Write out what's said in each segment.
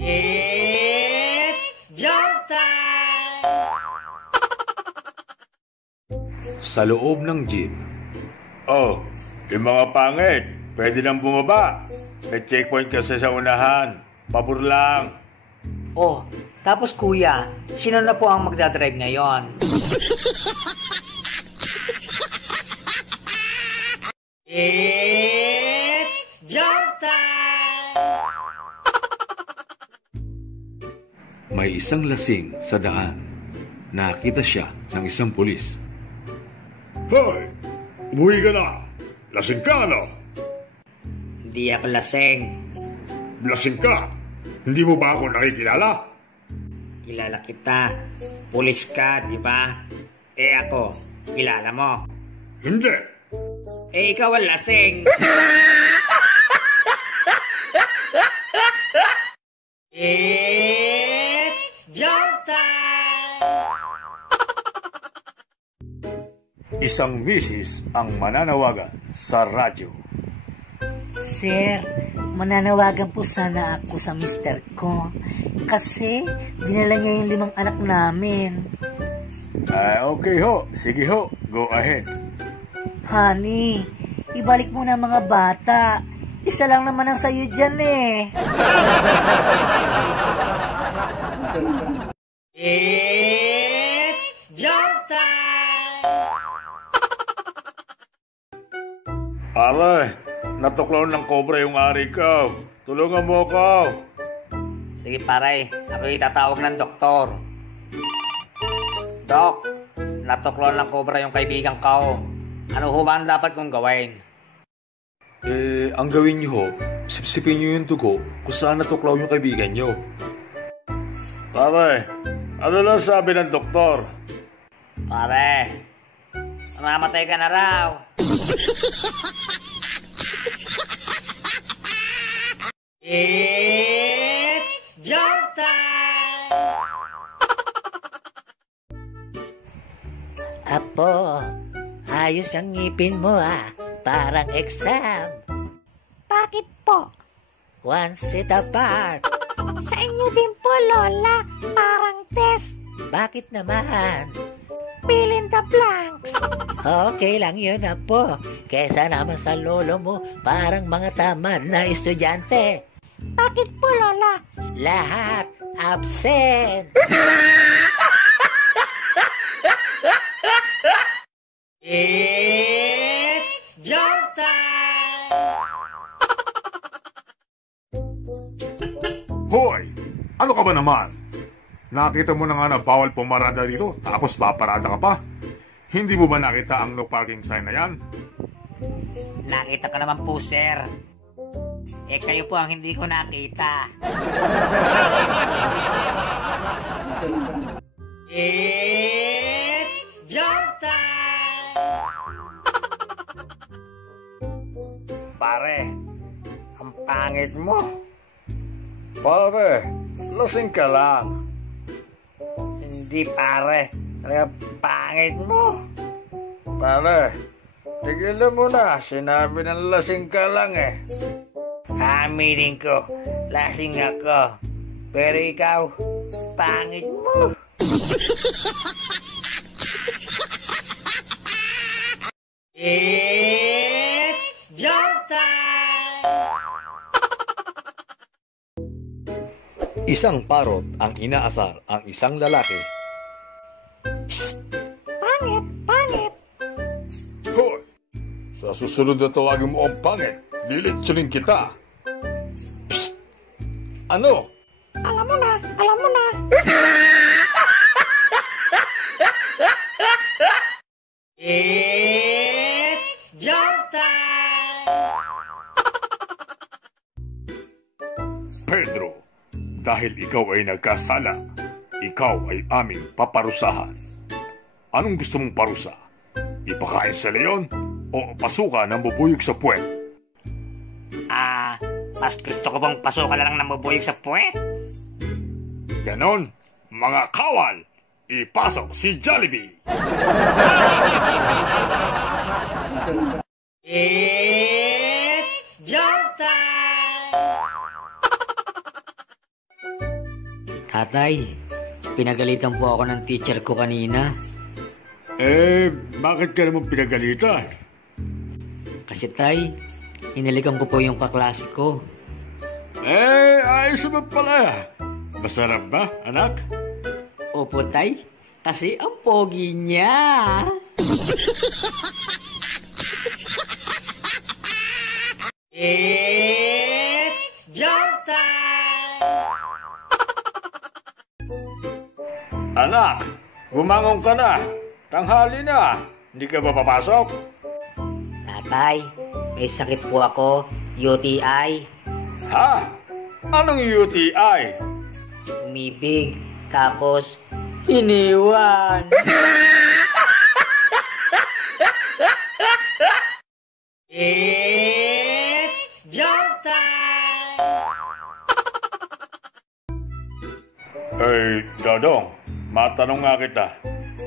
It's joke time! Sa loob ng jeep. Oh, yung mga pangit, pwede nang bumaba. May checkpoint kasi sa unahan. Pabor lang. Oh, tapos kuya, sino na po ang magdadrive ngayon? It's joke time! May isang lasing sa daan. Nakita siya ng isang pulis. Hoy! Umuwi ka na! Lasing ka, no? Hindi ako lasing. Lasing ka? Hindi mo ba ako nakikilala? Kilala kita. Pulis ka, di ba? Eh ako, kilala mo. Hindi. Eh ikaw ang lasing. It's joke time! Isang misis ang mananawagan sa radyo. Sir, mananawagan po sana ako sa mister ko. Kasi dinala niya yung 5 anak namin. Okay ho. Sige ho. Go ahead. Honey, ibalik mo na mga bata. Isa lang naman ang sayo dyan eh. It's joke time! Aray, natuklaw ng kobra yung ari ko. Tulungan mo ako. Sige pare, ako itatawag ng doktor. Dok, natuklaw ng kobra yung kaibigan ko. Ano ho ba ang dapat kong gawin? Ang gawin niyo ho, sipsipin niyo yung dugo kung saan natuklaw yung kaibigan niyo. Pare, ano lang sabi ng doktor? Pare, mamamatay ka na raw. It's joke time! Apo, ayos ang ngipin mo parang exam. Bakit po? One seat apart. Sa inyo din po, Lola. Parang test. Bakit naman? Fill in the blanks. Okay lang yun, Apo. Kesa naman sa lolo mo, parang mga tamad na estudyante. Bakit po, Lola? Lahat absent. It's joke time! Hoy! Ano ka ba naman? Nakita mo na nga na bawal pumarada dito, tapos paparada ka pa? Hindi mo ba nakita ang no parking sign na yan? Nakita ko naman po, sir. Eh, kayo po ang hindi ko nakita. It's joke time! Pare, ang pangit mo. Pare, lasing ka lang. Hindi, pare. Talaga pangit mo. Pare, tigilan mo na. Sinabi ng lasing ka lang eh. Aminin ko, lasing ako. Pero ikaw, pangit mo. It's joke time! Isang parot ang inaasar ang isang lalaki. Psst! Pangit! Pangit! Hoy! Sa susunod na tawagin mo ang pangit, lilitsunin kita. Psst! Ano? Alam mo na! Alam mo na! It's joke time! Pedro, dahil ikaw ay nagkasala, ikaw ay aming paparusahan. Anong gusto mong parusa? Ipakain sa leon o pasuka ng bubuyog sa puwet? Mas gusto ko bang pasukan na lang ng mabuyog sa puwet? Ganon, mga kawal, ipasok si Jollibee! It's joke time! Tatay, pinagalitan po ako ng teacher ko kanina. Bakit ka naman pinagalitan? Kasi tay, inilikan ko po yung kaklase ko. Ayos naman pala. Masarap ba, anak? Opo tay, kasi ang pogi niya. It's joke time! Anak, bumangon ka na. Tanghali na. Hindi ka ba papasok? Tatay, may sakit po ako, UTI. Ha? Anong UTI? Umibig, tapos iniwan. It's joke time! Dodong, matanong nga kita.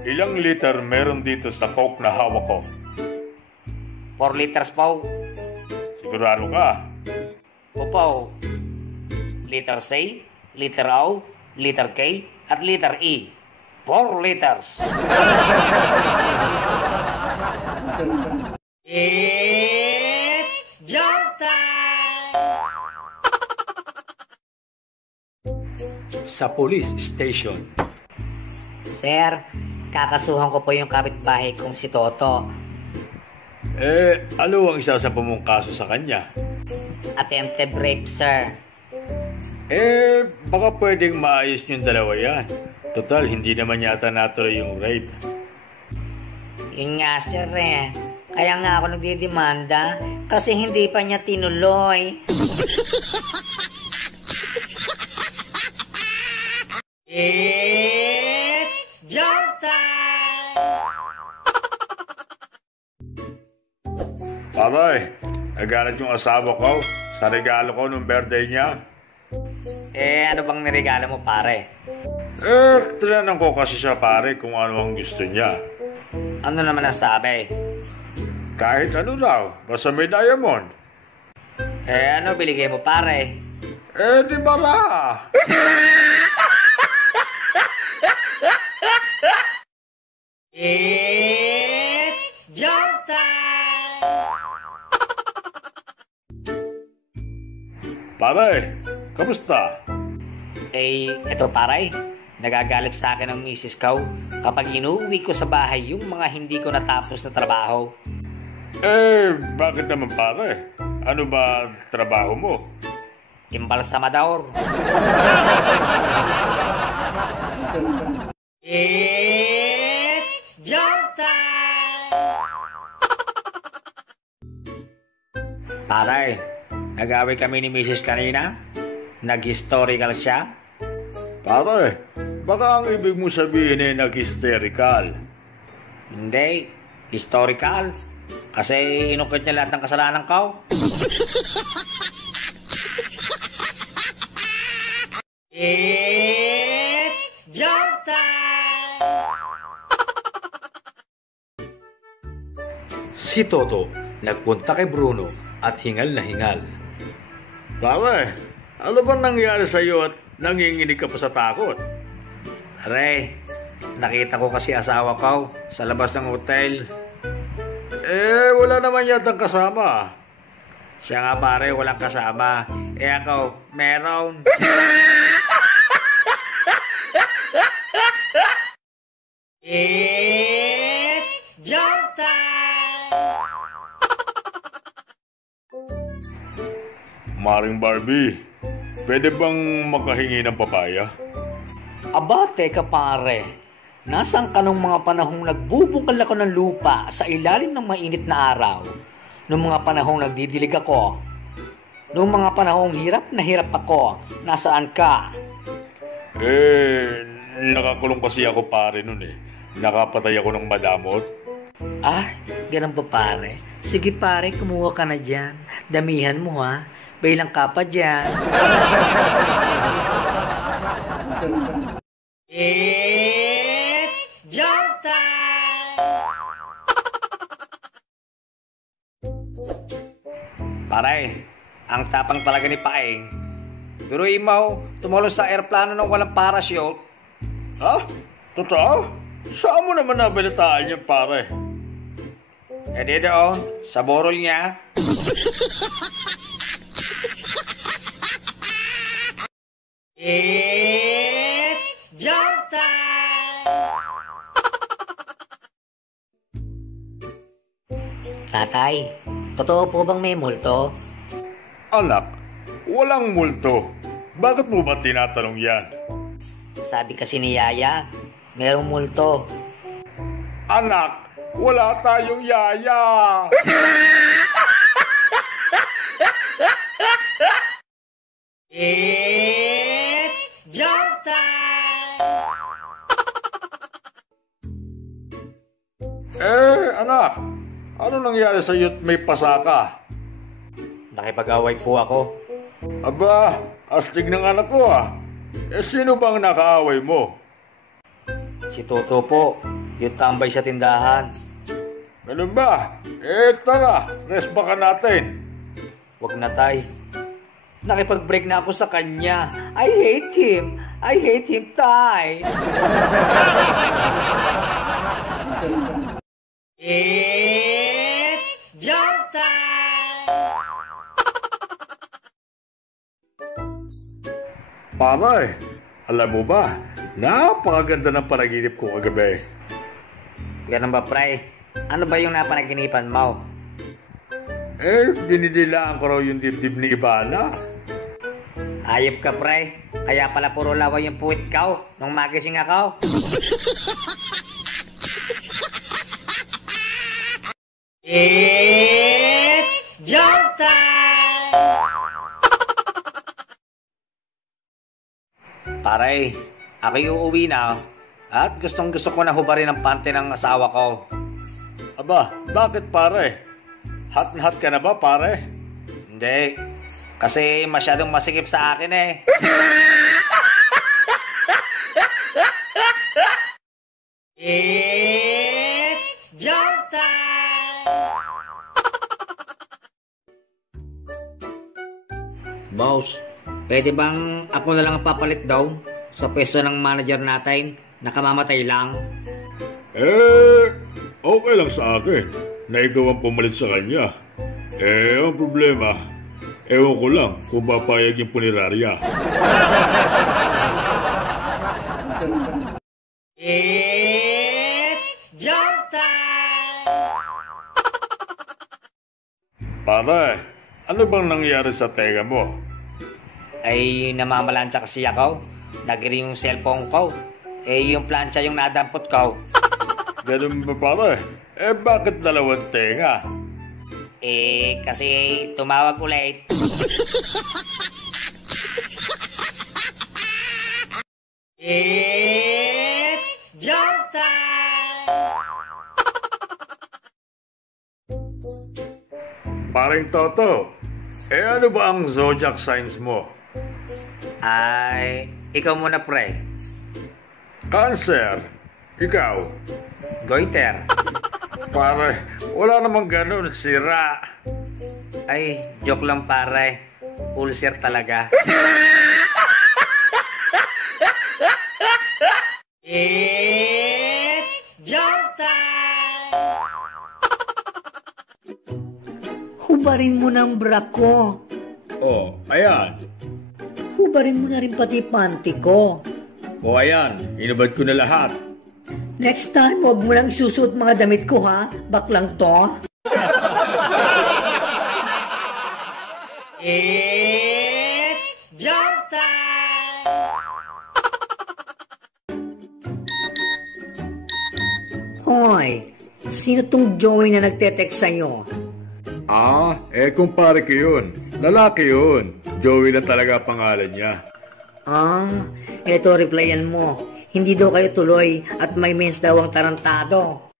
Ilang liter meron dito sa Coke na hawak ko? 4 liters po. Sigurado ka? Opo. Liter C, liter O, liter K, at liter E. 4 liters. It's joke time! Sa police station. Sir, kakasuhan ko po yung kapitbahay kong si Toto. Ano ang isa sa mong kaso sa kanya? Attempted rape, sir. Baka pwedeng maayos niyong dalawa yan. Total, hindi naman yata natuloy yung rape. Yun nga, sir Kaya nga ako nagdidemanda kasi hindi pa niya tinuloy. It's joke time! Pabay, nagalit yung asawa ko sa regalo ko nung birthday niya. Ano bang niregalo mo, pare? Tinanong ko kasi siya pare kung ano ang gusto niya. Ano naman ang sabi? Kahit ano daw, basta may diamond. Ano biligay mo, pare? Di ba la? It's joke time! Pare, kamusta? Eto pare, nagagalit sa akin ang misis ko kapag inuwi ko sa bahay yung mga hindi ko natapos na trabaho. Bakit naman pare? Ano ba trabaho mo? Imbalsamador. It's joke time! Pare, nag-away kami ni misis kanina. Nag-historical siya. Pare, baka ang ibig mo sabihin nag-hysterical. Hindi, historical. Kasi inukit niya lahat ng kasalanan ko. It's joke time! Si Toto nagpunta kay Bruno at hingal na hingal. Pare, ano bang nangyari sa iyo at nanginginig ka pa sa takot? Pare, nakita ko kasi asawa ko sa labas ng hotel. Wala naman yatang kasama. Siya nga pare, walang kasama. Ako, meron. It's joke time! Maring Barbie, pwede bang makahingi ng papaya? Aba, teka pare. Nasaan ka nung mga panahong nagbubukal ako ng lupa sa ilalim ng mainit na araw? Nung mga panahong nagdidilig ako? Nung mga panahong hirap na hirap ako? Nasaan ka? Nakakulong kasi ako pare nun Nakapatay ako ng madamot. Ganun ba pare? Sige pare, kumuha ka na dyan. Damihan mo ha. Bailang ka pa dyan. It's joke time! Pare, ang tapang talaga ni Paeng. Pero imaw, tumalo sa airplano ng walang parachute. Ha? Totoo? Saan mo naman nabalitaan yan, pare? Eh di doon, sa borol niya. It's joke time! Tatay, totoo po bang may multo? Anak, walang multo. Bakit mo ba tinatanong yan? Sabi kasi ni Yaya, merong multo. Anak, wala tayong yaya. It's joke time! Anak, ano nangyari sa iyo't may pasaka? Nakipag-away po ako. Aba, astig ng anak ko ah. Sino bang nakaaway mo? Si Toto po, yung tambay sa tindahan. Ganun ba? Tara, rest baka natin. Wag na, tay. Nakipag-break na ako sa kanya. I hate him. I hate him, tay. It's joke time! Pare, alam mo ba, napakaganda ng panaginip ko kagabi. Ganun ba, pre? Ano ba yung napanaginipan mo? Dinidilaan ko raw yung dibdib ni Ivana. Ayop ka, pre. Kaya pala puro laway yung puwit ka nung magising ako. It's joke time! Pare, ako'y uuwi na at gustong gusto ko na hubarin ang pante ng asawa ko. Aba, bakit pare? Hot na hot ka na ba pare? Hindi, kasi masyadong masikip sa akin eh. It's joke time! Boss, pwede bang ako na lang ang papalit daw sa pwesto ng manager natin? Nakamamatay lang. Okay lang sa akin na ikaw ang pumalit sa kanya. Ang problema, ewan ko lang kung papayag yung punerarya. It's joke time! Pare, ano bang nangyari sa tenga mo? Ay, namamalansya kasi ako. Nagiri yung cellphone ko. Yung plancha yung nadampot ko. Ganun ba pare? Bakit dalawang tenga? Kasi tumawag ulit. It's joke time! Paring Toto, ano ba ang zodiac signs mo? Ay, ikaw muna, pre. Cancer. Ikaw? Goiter. Pare, wala namang ganun, sira. Ay, joke lang, pare. Ulcer talaga. It's joke time! Hubarin mo ng bra ko. Ayan. Hubarin mo na rin pati panty ko. Ayan, inubad ko na lahat. Next time, huwag mo lang isusuot mga damit ko, ha? Baklang to. It's joke time! Hoy, sino tong Joey na nagte-text sa'yo? Kumpare ko yun. Lalaki yun. Joey na talaga pangalan niya. Eto replyan mo. Hindi daw kayo tuloy at may mens daw ang tarantado.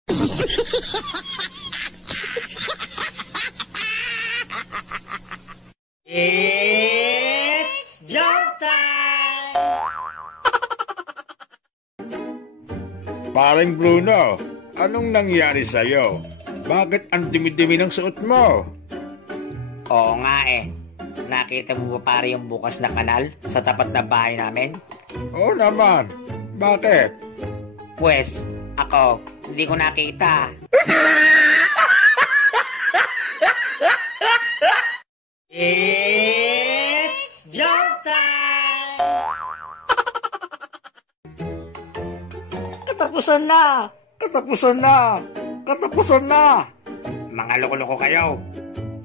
It's joke time! Paring Bruno, anong nangyari sa'yo? Bakit ang dumi-dumi ng suot mo? Oo nga eh. nakita mo ba pare yung bukas na kanal sa tapat na bahay namin? Oo naman. Bakit? Pwes, ako, hindi ko nakita. It's jump time! Katapusan na! Katapusan na! Katapusan na! Mga loko-loko kayo.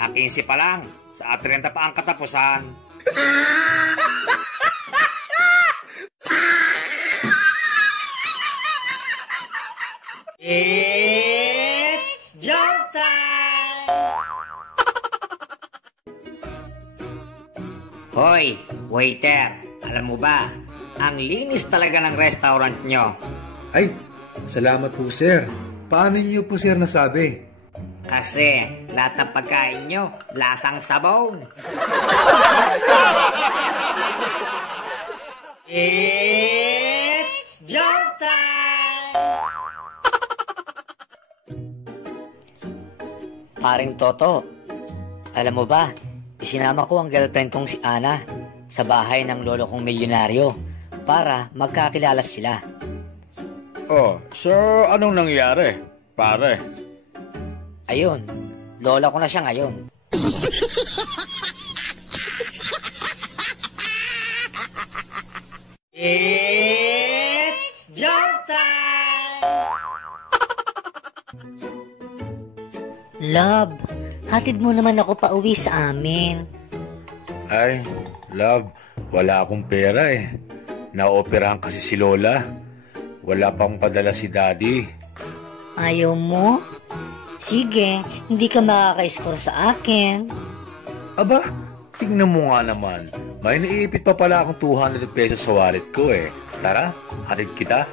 A 15 pa lang. Sa 30 pa ang katapusan. It's jump time! Hoy, waiter. Alam mo ba, ang linis talaga ng restaurant nyo. Ay, salamat po sir. Paano niyo po sir nasabi? Kasi lahat ng pagkain nyo, lasang sabon. It's jump time! Paring Toto, alam mo ba, isinama ko ang girlfriend kong si Ana sa bahay ng lolo kong milyonaryo para magkakilala sila. Oh, so anong nangyari, pare? Ayun, lola ko na siya ngayon. It's jump time! Love, hatid mo naman ako pa uwi sa amin. Ay, love, wala akong pera eh. Naoperahan kasi si Lola. Wala pang padala si Daddy. Ayaw mo? Sige, hindi ka makaka-score sa akin. Aba, tingnan mo nga naman. May naiipit pa pala akong 200 pesos sa wallet ko eh. Tara, hatid kita.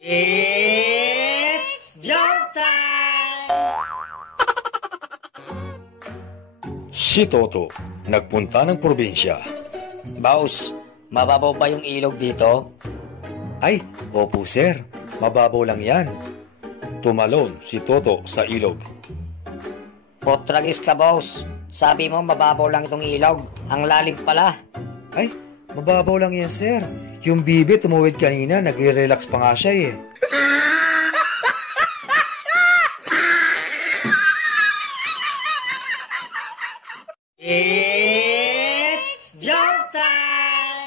It's jump time! Si Toto, nagpunta ng probinsya. Boss, mababaw ba yung ilog dito? Ay, opo sir, mababaw lang yan. Tumalon si Toto sa ilog. Potragis ka, boss. Sabi mo mababaw lang itong ilog. Ang lalim pala. Ay, mababaw lang yan sir. Yung bibi tumuwid kanina, nagre-relax pa nga siya eh. It's jump time!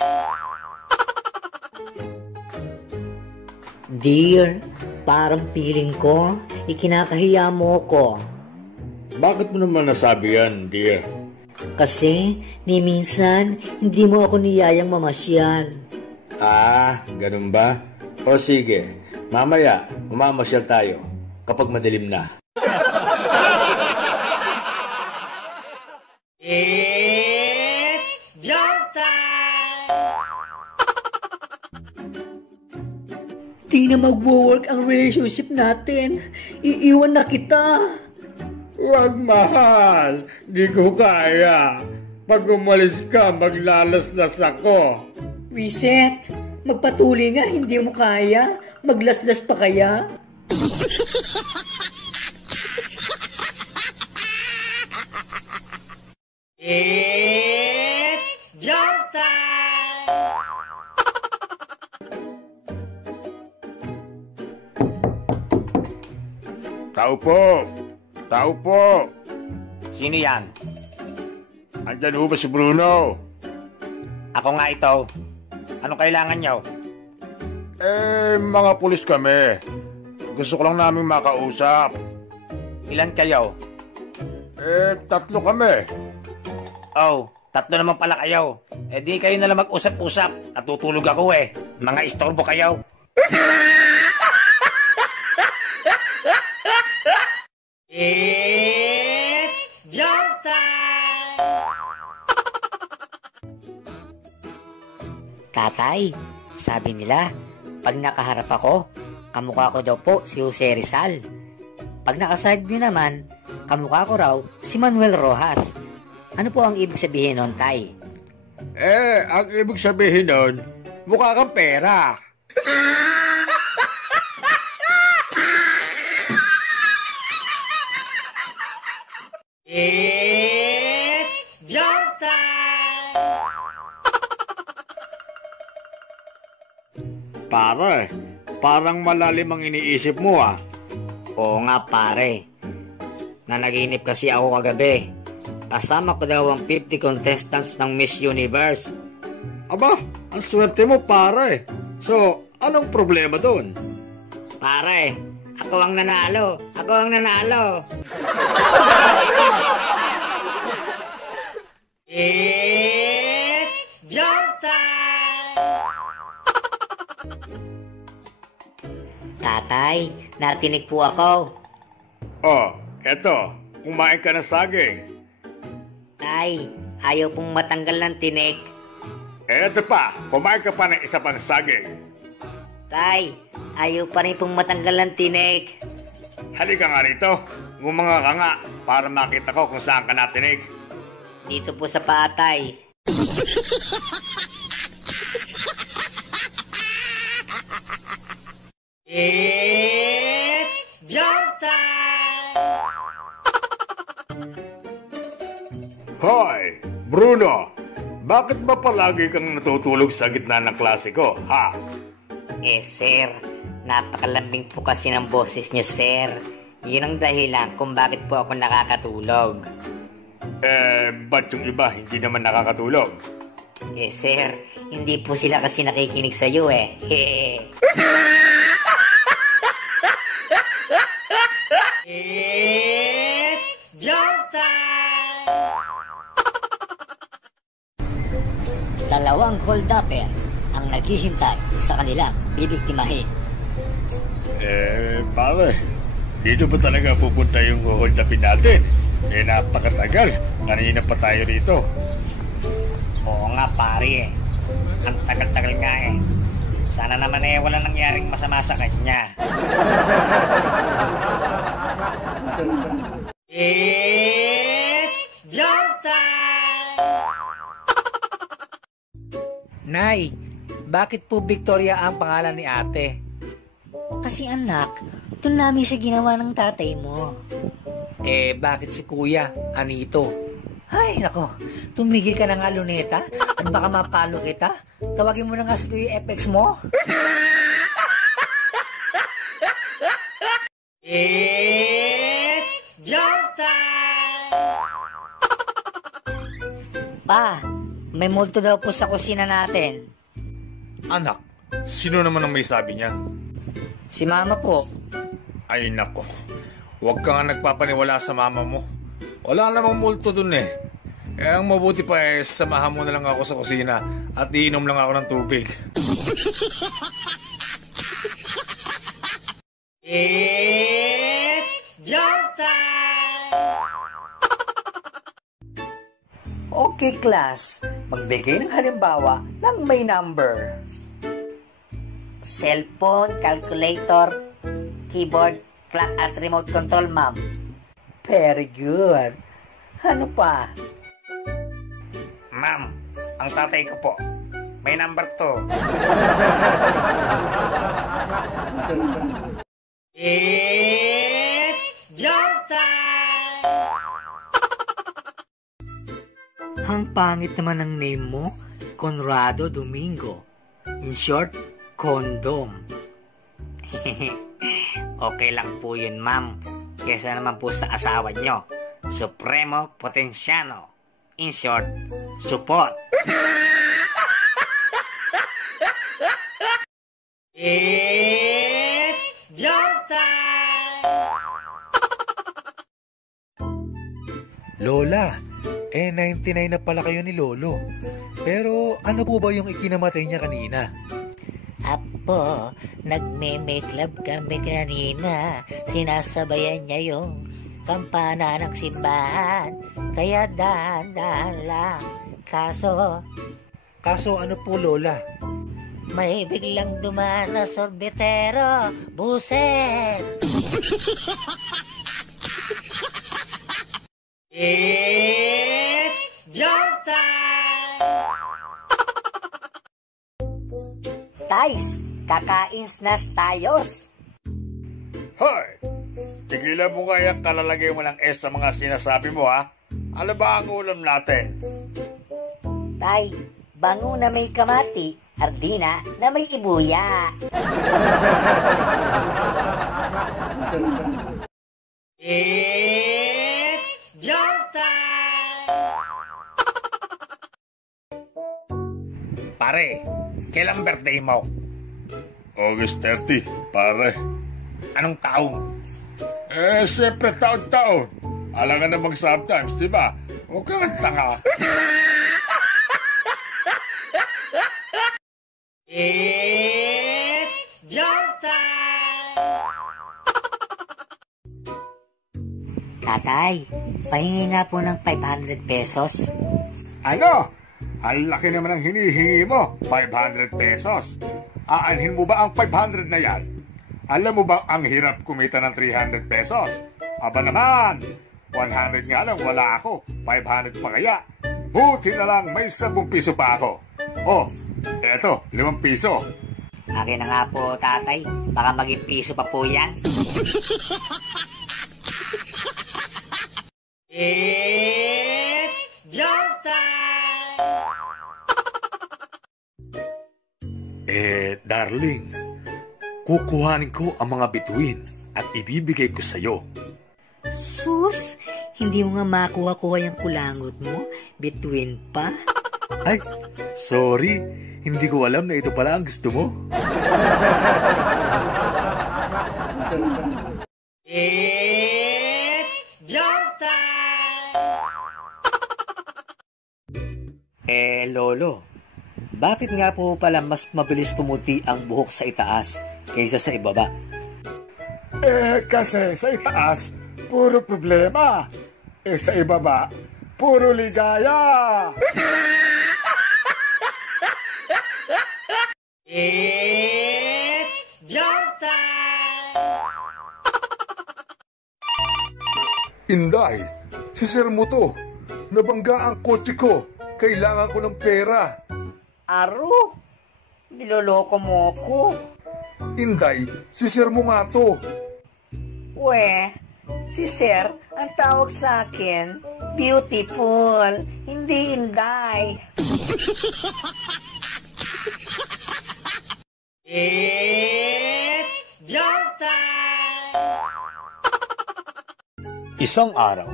Dear, parang feeling ko, ikinakahiya mo ko. Bakit mo naman nasabi yan, dear? Kasi, ni minsan, hindi mo ako niyayang mamasyal. Ah, ganun ba? O sige, mamaya, umamasyal tayo kapag madilim na. It's jump time! Di na magwo-work ang relationship natin. Iiwan na kita. Wag, mahal. Di ko kaya. Pag umalis ka, maglalaslas ako. Reset. Magpatuloy nga, hindi mo kaya. Maglaslas pa kaya? It's jump time! Tao po! Tao po! Sino yan? Andyan ho ba si Bruno? Ako nga ito. Anong kailangan nyo? Mga pulis kami. Gusto ko lang namin makausap. Ilan kayo? 3 kami. Oh, 3 naman pala kayo. Di kayo na lang mag-usap-usap. Natutulog ako eh. Mga istorbo kayo. It's jump time! Tatay, sabi nila, pag nakaharap ako, kamukha ko daw po si Jose Rizal. Pag nakaside view naman, kamukha ko raw si Manuel Rojas. Ano po ang ibig sabihin nun, Tay? Ang ibig sabihin nun, mukha kang pera. It's joke time! Pare, parang malalim ang iniisip mo ah. Oo nga pare. Nanaginip kasi ako kagabi. Kasama ko daw ang 50 contestants ng Miss Universe. Aba, ang swerte mo pare. So, anong problema doon? Pare, ako ang nanalo. Ako ang nanalo. It's joke time! Tatay, natinig po ako. Oh, eto, kumain ka ng saging. Tay, ayaw pong matanggal ng tinik. Eto pa, kumain ka pa ng isa pang saging. Tay, ayaw pa rin pong matanggal ng tinik. Halika nga rito, ngumanga ka nga para makita ko kung saan ka natinig. Dito po sa patay. It's joke time! Hoy, Bruno! Bakit ba palagi kang natutulog sa gitna ng klase ko, ha? Sir, napakalambing po kasi ng boses niyo, sir. Yun ang dahilan kung bakit po ako nakakatulog. Ba't yung iba hindi naman nakakatulog? Sir, hindi po sila kasi nakikinig sa iyo Hehe. It's joke time! Dalawang holdupper ang naghihintay sa kanilang bibiktimahin. Pare, dito ba talaga pupunta yung hold upin natin? Napakatagal. Kanina pa tayo rito. Oo nga pare Ang tagal-tagal nga Sana naman wala nangyaring masama sa kanya. It's joke time! Nay, bakit po Victoria ang pangalan ni ate? Kasi anak, ito namin siya ginawa ng tatay mo. Bakit si kuya, Anito? Ay, nako, tumigil ka na nga, Luneta, at baka mapalo kita. Tawagin mo na nga si Kuya FX mo. It's joke time! Pa, may multo daw po sa kusina natin. Anak, sino naman ang may sabi niya? Si mama po. Ay nako, huwag ka nga nagpapaniwala sa mama mo. Wala namang multo dun ang mabuti pa samahan mo na lang ako sa kusina at iinom lang ako ng tubig. It's joke time! Okay, class. Magbigay ng halimbawa ng may number. Cellphone, calculator, keyboard, clock at remote control, ma'am. Very good. Ano pa? Ma'am, ang tatay ko po, may number 2. It's joke time! Ang pangit naman ng name mo, Conrado Domingo. In short, Condom. Okay lang po yun, ma'am. Kesa naman po sa asawa nyo, Supremo Potenciano. In short, support. It's joke time! Lola, 99 na pala kayo ni Lolo. Pero ano po ba yung ikinamatay niya kanina? Apo, nagme-make love kami kanina. Sinasabayan niya yung kampana ng simbahan. Kaya dahan-dahan lang. Kaso ano po, Lola? May biglang dumaan na sorbetero. Buset! It's joke time! Guys, kakain snacks tayos. Hoy! tigilan mo kaya kalalagay mo ng S sa mga sinasabi mo, ha? Ano ba ang ulam natin? Tay, bango na may kamati, hardina na may ibuya. It's jump time! Pare, kailang birthday mo? August 30, pare. Anong taon? Siyempre taon-taon. Alangan namang sometimes, di ba? Huwag kang tanga. It's jump time! Tatay, pahingi nga po ng 500 pesos. Ano? Ang laki naman ang hinihingi mo, 500 pesos. Aanhin mo ba ang 500 na yan? Alam mo ba ang hirap kumita ng 300 pesos? Aba naman, 100 nga lang wala ako, 500 pa kaya. Buti na lang may 10 piso pa ako. Oh, eto, 5 piso. Akin na nga po, tatay. Baka maging piso pa po yan. It's jump time! Darling, kukuhanin ko ang mga bituin at ibibigay ko sa'yo. Sus, hindi mo nga makuha-kuha yung kulangot mo? Between pa? Ay, sorry. Hindi ko alam na ito pala ang gusto mo. It's jump time! Lolo, bakit nga po pala mas mabilis pumuti ang buhok sa itaas kaysa sa ibaba? Kasi sa itaas, puro problema. Sa ibaba, puro ligaya. It's jump time! Inday, si Sir mo to. Nabangga ang kotse ko. Kailangan ko ng pera. Aro, niloloko mo ko. Inday, si Sir mo nga to. We, si Sir, ang tawag sa akin, beautiful, hindi inday. It's jump time! Isang araw,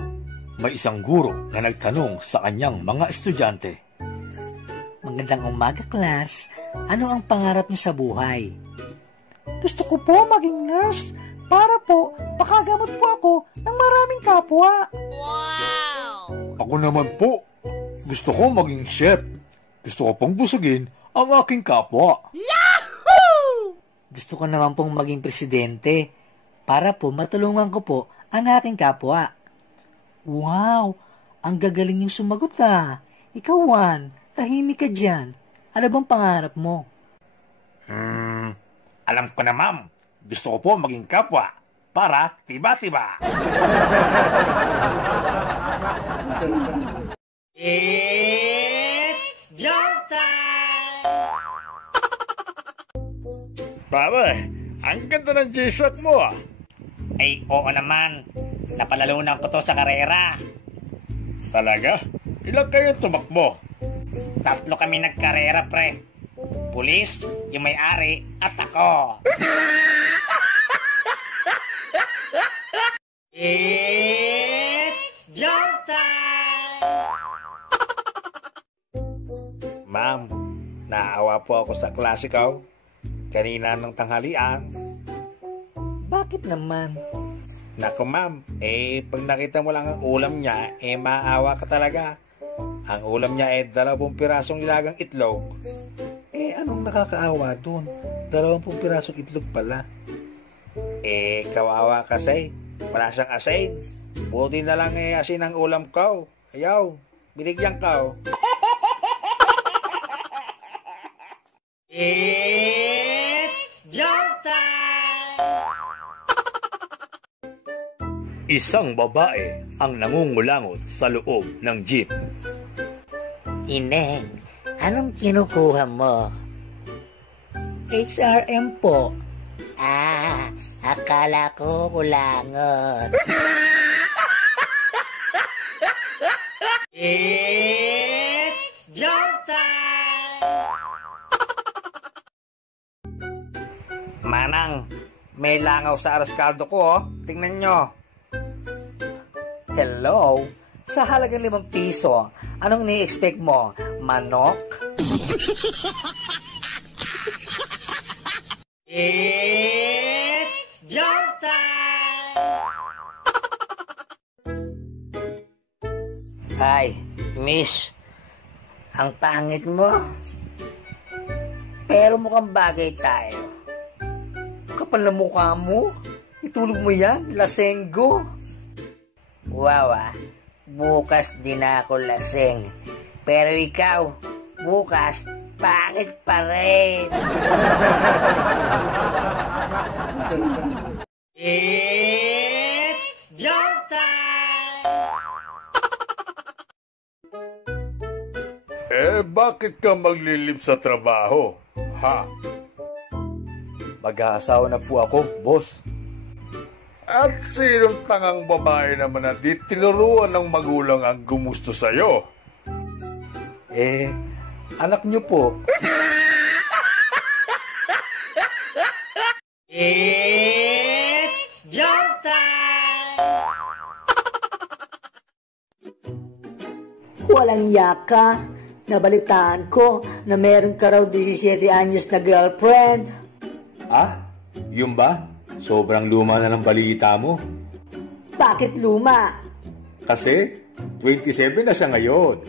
may isang guro na nagtanong sa kanyang mga estudyante. Magandang umaga, class. Ano ang pangarap niyo sa buhay? Gusto ko po maging nurse para po makagamot po ako ng maraming kapwa. Ako naman po. Gusto ko maging chef. Gusto ko pong busugin ang aking kapwa. Gusto ko naman pong maging presidente para po matulungan ko po ang aking kapwa. Wow! Ang gagaling yung sumagot ka. Ikaw, Juan, tahimik ka dyan. Ano bang pangarap mo? Alam ko na, ma'am. Gusto ko po maging kapwa para tiba-tiba. It's jump time! Pare, ang ganda ng G-Shock mo ah. Ay, oo naman. Napalalunan ko to sa karera. Talaga? Ilang kayo tumakbo? 3 kami nagkarera, pre. Pulis, yung may-ari, at ako. It's jump time! Ma'am, naawa po ako sa klase ko. Kanina ng tanghalian. Bakit naman? Naku ma'am, pag nakita mo lang ang ulam niya, maawa ka talaga. Ang ulam niya 2 pirasong nilagang itlog. Anong nakakaawa dun? 20 pirasong itlog pala. Kawawa kasi. Wala siyang asin. Buti na lang asin ang ulam ko. Ayaw, binigyan ko. It's jump time! Isang babae ang nangungulangot sa loob ng jeep. Ineng, anong kinukuha mo? HRM po. Akala ko kulangot. It's joke time! Manang, may langaw sa aros kaldo ko, oh. Tingnan nyo. Hello? Sa halagang 5 piso, anong ni-expect mo? Manok? It's joke time! Ay, miss, ang pangit mo. Pero mukhang bagay tayo. Kapal na mukha mo? Itulog mo yan, lasenggo. Wow bukas din ako laseng. Pero ikaw, bukas, pangit pa rin. It's joke time! Bakit ka maglilip sa trabaho? Ha? Mag-aasawa na po ako, boss. At sinong tangang babae naman na di tinuruan ng magulang ang gumusto sa'yo? Anak niyo po. It's joke time! Walang yaka. Nabalitaan ko na meron ka raw 17 anyos na girlfriend. Ah? Yun ba? Sobrang luma na ng balita mo. Bakit luma? Kasi 27 na siya ngayon.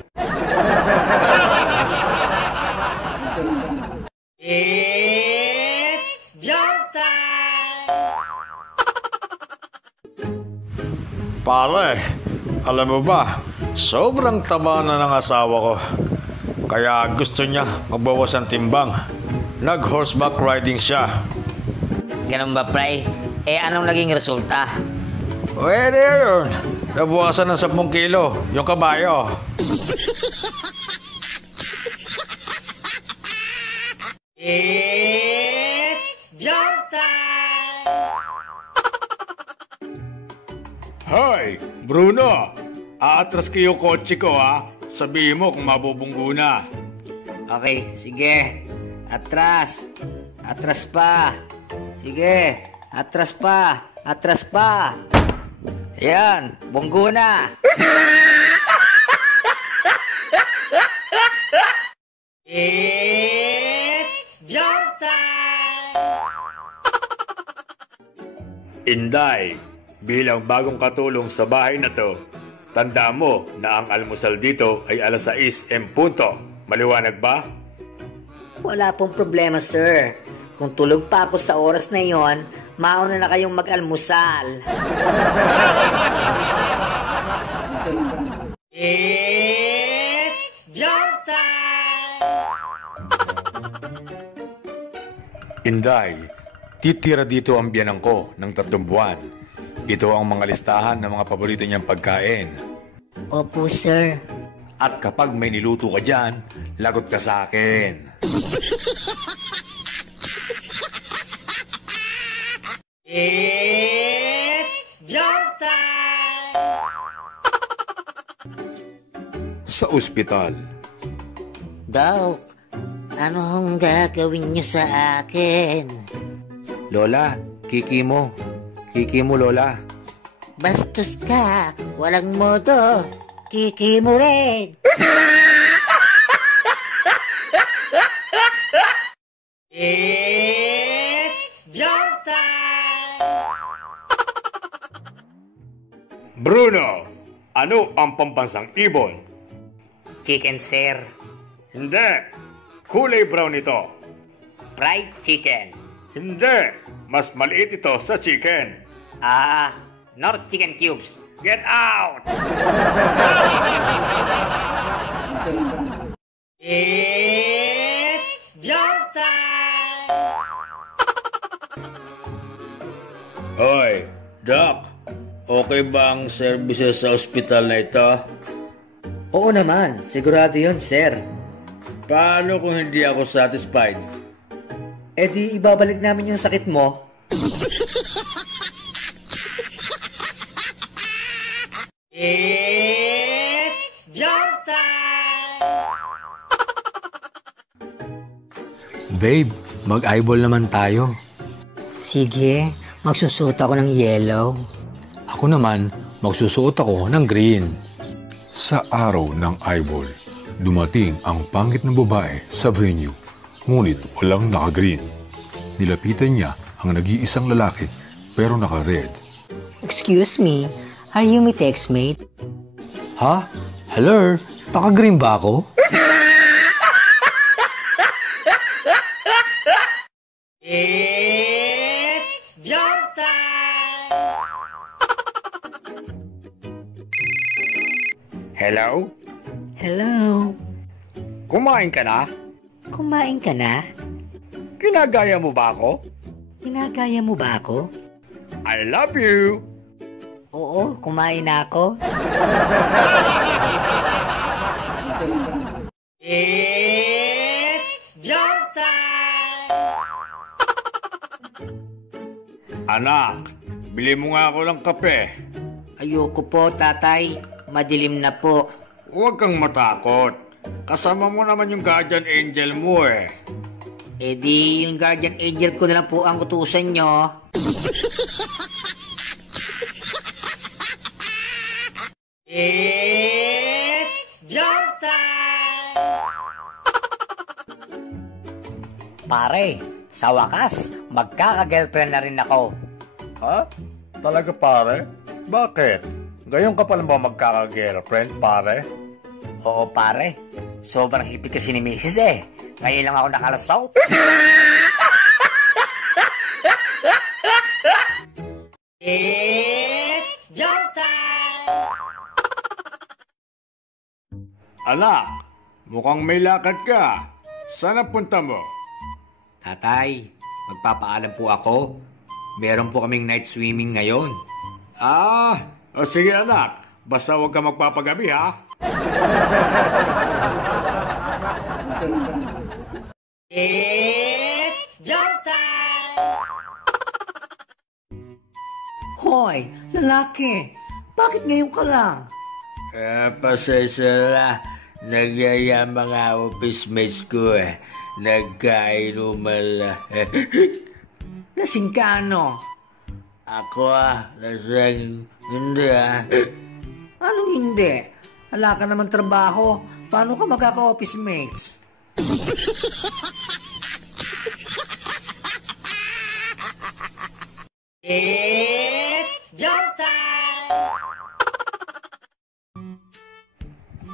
It's joke time! Pare, alam mo ba, sobrang taba na ng asawa ko. Kaya gusto niya magbawas ng timbang. Nag-horseback riding siya. Ganun ba, Pray? Anong naging resulta? Pwede yun. Nabuwasan ng 10 kilo, yung kabayo. It's joke time! Hoy, Bruno! Aatras ko yung kotse ko, ha? Sabihin mo kung mabubunggo na. Okay, sige. Atras. Atras pa. Sige. Atras pa. Atras pa. Ayan. Bunggo na. It's joke time! Inday, bilang bagong katulong sa bahay na to, tanda mo na ang almusal dito ay 6:00 PM. Maliwanag ba? Wala pong problema, sir. Kung tulog pa ako sa oras na yon, mauna na kayong mag-almusal. It's joke time! Inday, titira dito ang biyanang ko ng 3 buwan. Ito ang mga listahan ng mga paborito niyang pagkain. Opo, sir. At kapag may niluto ka dyan, lagot ka sa akin. It's joke time! Sa ospital, Dok, ano hong gagawin niyo sa akin? Lola, kiki mo. Kiki mo, Lola. Bastos ka. Walang modo. Kiki mo rin. It's joke time! Bruno, ano ang pambansang ibon? Chicken, sir. Hindi. Kulay brown ito. Fried chicken. Hindi. Mas maliit ito sa chicken. North chicken cubes. Get out! It's joke time! Hoy, Doc. Okay ba ang services sa ospital na ito? Oo naman, sigurado yun, sir. Paano kung hindi ako satisfied? Di ibabalik namin yung sakit mo. It's joke time! Babe, mag-eyeball naman tayo. Sige, magsusuot ako ng yellow. Ako naman, magsusuot ako ng green. Sa araw ng eyeball, dumating ang pangit na babae sa venue, ngunit walang naka-green. Nilapitan niya ang nag-iisang lalaki pero naka-red. Excuse me, are you my textmate? Ha? Hello? Naka-green ba ako? It's joke time! Hello? Hello? Kumain ka na? Kumain ka na? Ginagaya mo ba ako? Ginagaya mo ba ako? I love you! Oo, kumain na ako. It's joke time! Anak, bili mo nga ako ng kape. Ayoko po, tatay. Madilim na po. Huwag kang matakot. Kasama mo naman yung guardian angel mo eh. E di, yung guardian angel ko na lang po ang utusan nyo. It's joke time! Pare, sa wakas, magkaka-girlfriend na rin ako. Ha? Talaga pare? Bakit? Ngayon ka pa lang ba magkaka-girlfriend pare? Oo pare, sobrang hipit kasi ni Mrs. eh. Ngayon lang ako nakalasot. It's joke time! Anak, mukhang may lakad ka. Saan punta mo? Tatay, magpapaalam po ako. Meron po kaming night swimming ngayon. O sige anak, basta huwag ka magpapagabi ha. It's joke time! Hoy, lalaki, bakit ngayon ka lang? Pasensya na. Nagyaya mga office mates ko eh. Nagkainuman lang. Lasing ka ano? Ako lasing. Hindi Anong hindi? Wala ka naman trabaho. Paano ka magkaka-office mates? It's joke time!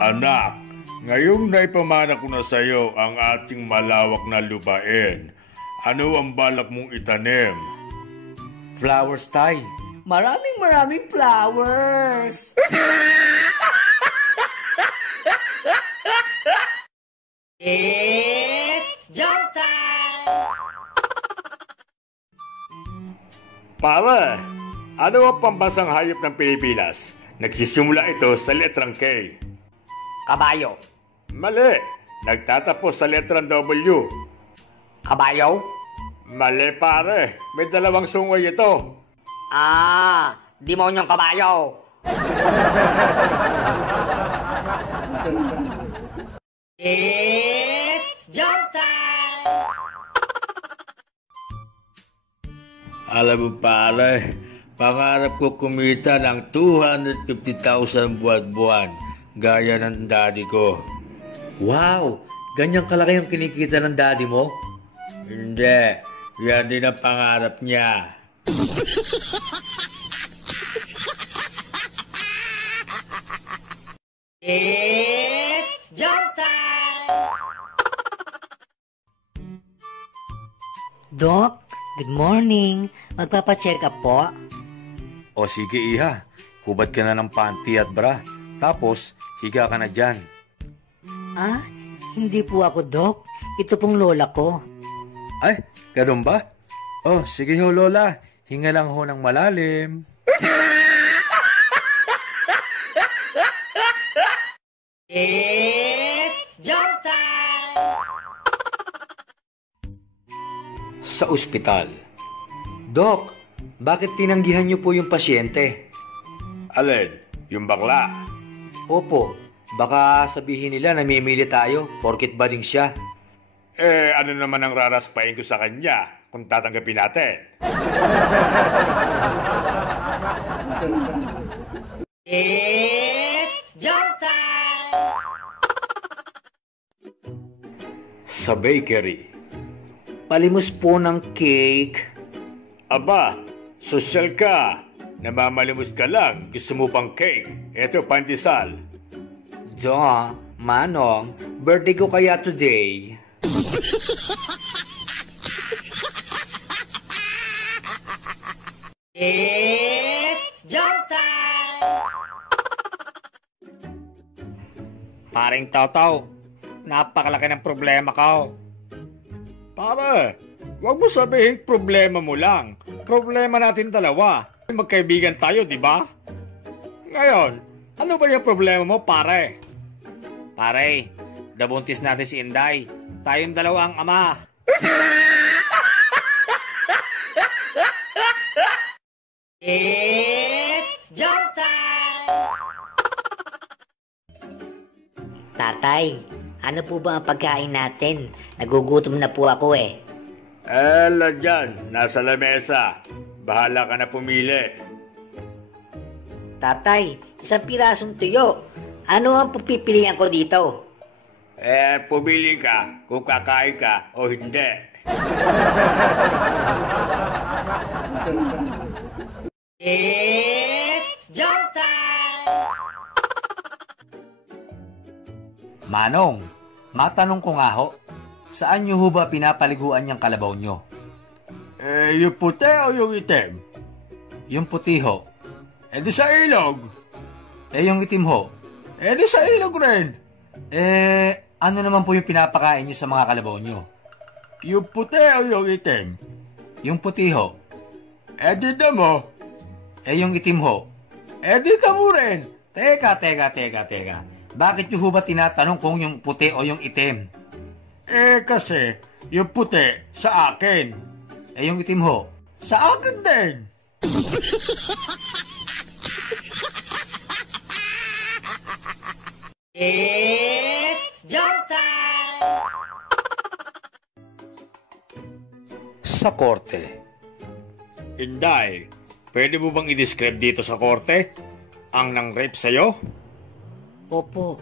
Anak, ngayong naipamana ko na sa'yo ang ating malawak na lupain. Ano ang balak mong itanim? flowers, tay. Maraming flowers! It's joke time! Pare, ano ang pambasang hayop ng Pilipinas? Nagsisimula ito sa letrang K. Kabayo. Mali. Nagtatapos sa letrang W. Kabayo? Mali pare. May dalawang sungay ito. Demonyong kabayo. It's joke time! Alam mo pare, pangarap ko kumita ng 250,000 buwan-buwan, gaya ng daddy ko. Wow! Ganyan kalaki yung kinikita ng daddy mo? Hindi. Yan din ang pangarap niya. It's joke time! Doc, good morning. Magpapacheck up po. O sige iha, hubad ka na ng panty at bra. Tapos, higa ka na dyan. Hindi po ako, Doc. Ito pong lola ko. Ay, ganun ba? Oh, sige ho lola, hinga lang ho ng malalim. It's joke time! Sa ospital. Dok, bakit tinanggihan niyo po yung pasyente? Alin, Yung bakla. Opo, baka sabihin nila namimili tayo porkit bading siya. Ano naman ang raraspain ko sa kanya kung tatanggapin natin? It's jump time! Sa bakery. Palimos po ng cake. Aba, sosyal ka. Namamalimos ka lang. Gusto mo pang cake. Eto, pandesal. Manong, birthday ko kaya today. It's jump time! Paring Tawtaw, napakalaki ng problema ko. Pare, wag mo sabihin problema mo lang. Problema natin dalawa. Magkaibigan tayo, di ba? Ngayon, ano ba yung problema mo, pare? Pare, nabuntis natin si Inday. Tayong dalawa ang ama. It's jump time! Tatay, ano po ba ang pagkain natin? Nagugutom na po ako eh. Dyan, nasa lamesa. Bahala ka na pumili. Tatay, isang pirasong tuyo. Ano ang pipilian ko dito? Pumili ka kung kakain ka o hindi. It's jump time! Manong, matanong ko nga ho, saan nyo ho ba pinapaliguan yung kalabaw nyo? Yung puti o yung itim? Yung puti ho. Di sa ilog. Yung itim ho. Di sa ilog rin. Ano naman po yung pinapakain nyo sa mga kalabaw nyo? Yung puti o yung itim? Yung puti ho. Di damo. Yung itim ho. Di damo rin. Teka. Bakit nyo ho ba tinatanong kung yung puti o yung itim? Kasi yung puti sa akin. Yung itim ho. Sa akin din. It's jump time! Sa korte. Inday, pwede mo bang i-describe dito sa korte ang nang-rape sa'yo? Opo,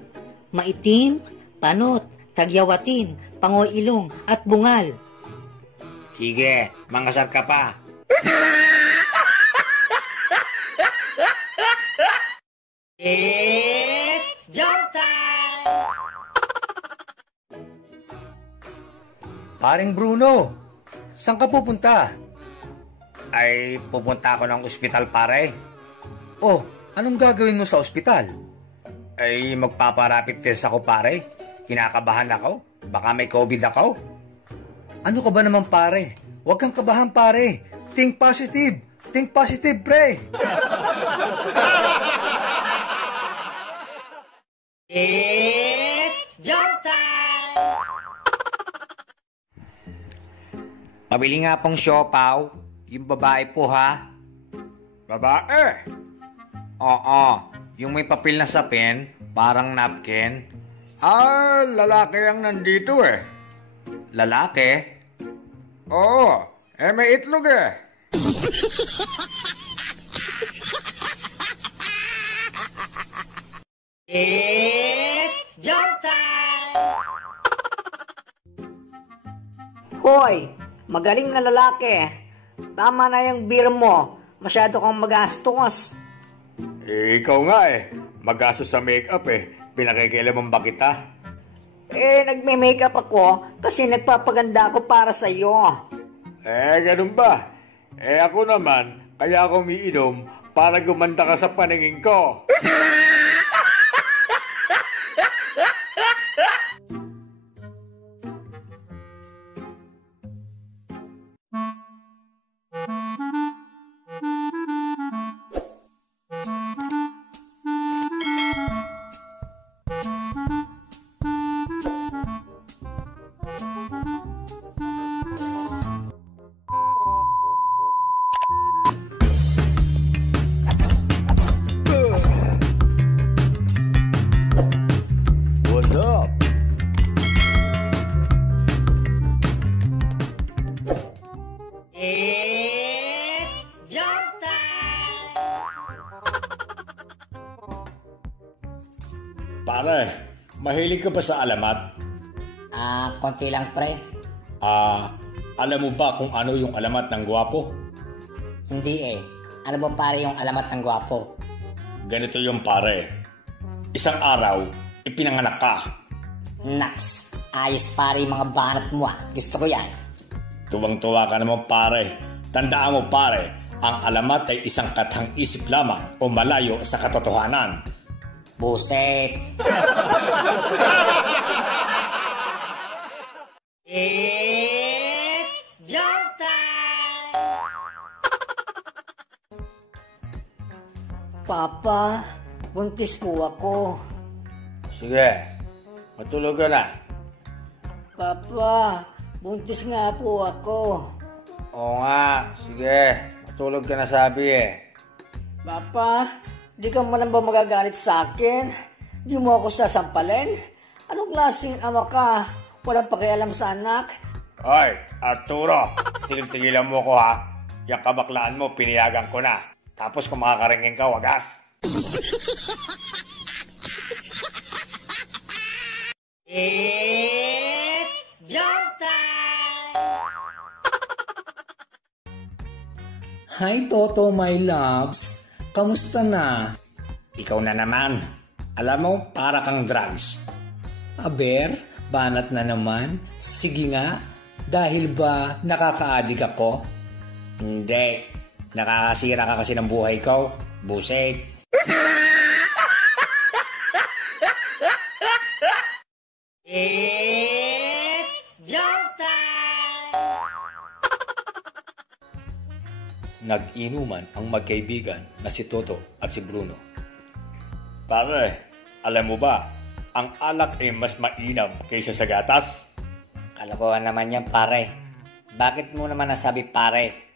maitim, panot, tagyawatin, pangoilong at bungal. Sige, mangasar ka pa. It's jump time! Paring Bruno, saan ka pupunta? Ay, pupunta ako ng ospital, pare. Oh, anong gagawin mo sa ospital? Ay, magpaparapid test ako, pare. Kinakabahan ako. Baka may COVID ako. Ano ka ba naman, pare? Huwag kang kabahan, pare. Think positive. Think positive, pre. It's jump time! Pabili nga pong siopaw. Yung babae po, ha? Babae. Oo, yung may papel na sapin, parang napkin. Lalaki ang nandito eh. Lalaki? Oo, may itlog eh. It's jump time! Hoy, magaling na lalaki. Tama na yung beer mo. Masyado kang magastos. Ikaw nga eh. Magastos sa makeup eh. Pinakikialaman ba kita? Nagme-makeup ako kasi nagpapaganda ako para sa'yo. Ganun ba? Ako naman, kaya ako umiinom para gumanda ka sa paningin ko. Pare, mahilig ka ba sa alamat? Konti lang pre. Alam mo ba kung ano yung alamat ng gwapo? Hindi eh. Ano ba pare yung alamat ng gwapo? Ganito yung pare. Isang araw, ipinanganak ka. Naks, ayos pare yung mga banat mo ah. Gusto ko yan. Tuwang-tuwa ka naman pare. Tandaan mo pare, ang alamat ay isang katang isip lamang o malayo sa katotohanan. Buset. It's joke time! Papa, buntis po ako. Sige, matulog ka na. Papa, buntis nga po ako. Oo nga, sige. Matulog ka na sabi eh. Papa, di ka man ba magagalit sa akin? Di mo ako sasampalin? Anong klaseng ama ka? Walang pakialam sa anak? Hoy, Arturo, tigil-tigilan mo ko ha. Yung kabaklaan mo, piniyagan ko na. Tapos kung makakaringin ka, wagas. It's joke time! Hi Toto, my loves. Kamusta na? Ikaw na naman. Alam mo, para kang drugs. Aber, banat na naman. Sige nga, dahil ba nakaka-addict ako? Hindi. Nakakasira ka kasi ng buhay ko. Buset. It's joke time! Nag-inuman ang magkaibigan na si Toto at si Bruno. Pare, alam mo ba, ang alak ay mas mainam kaysa sa gatas? Kalokohan naman yan pare. Bakit mo naman nasabi pare?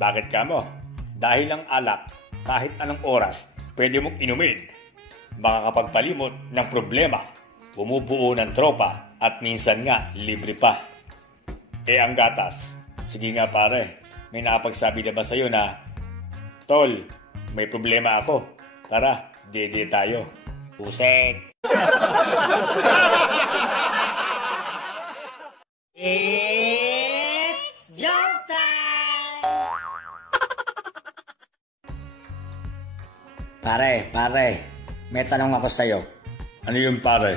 Bakit ka mo? Dahil ang alak, kahit anong oras, pwede mong inumin. Makakapagpalimot ng problema, bumubuo ng tropa, at minsan nga, libre pa. Eh ang gatas, sige nga pare, may nakapagsabi na ba sa'yo na, Tol, may problema ako. Tara, dede tayo. Puset. It's joke time! Pare, may tanong ako sa'yo. Ano yung pare?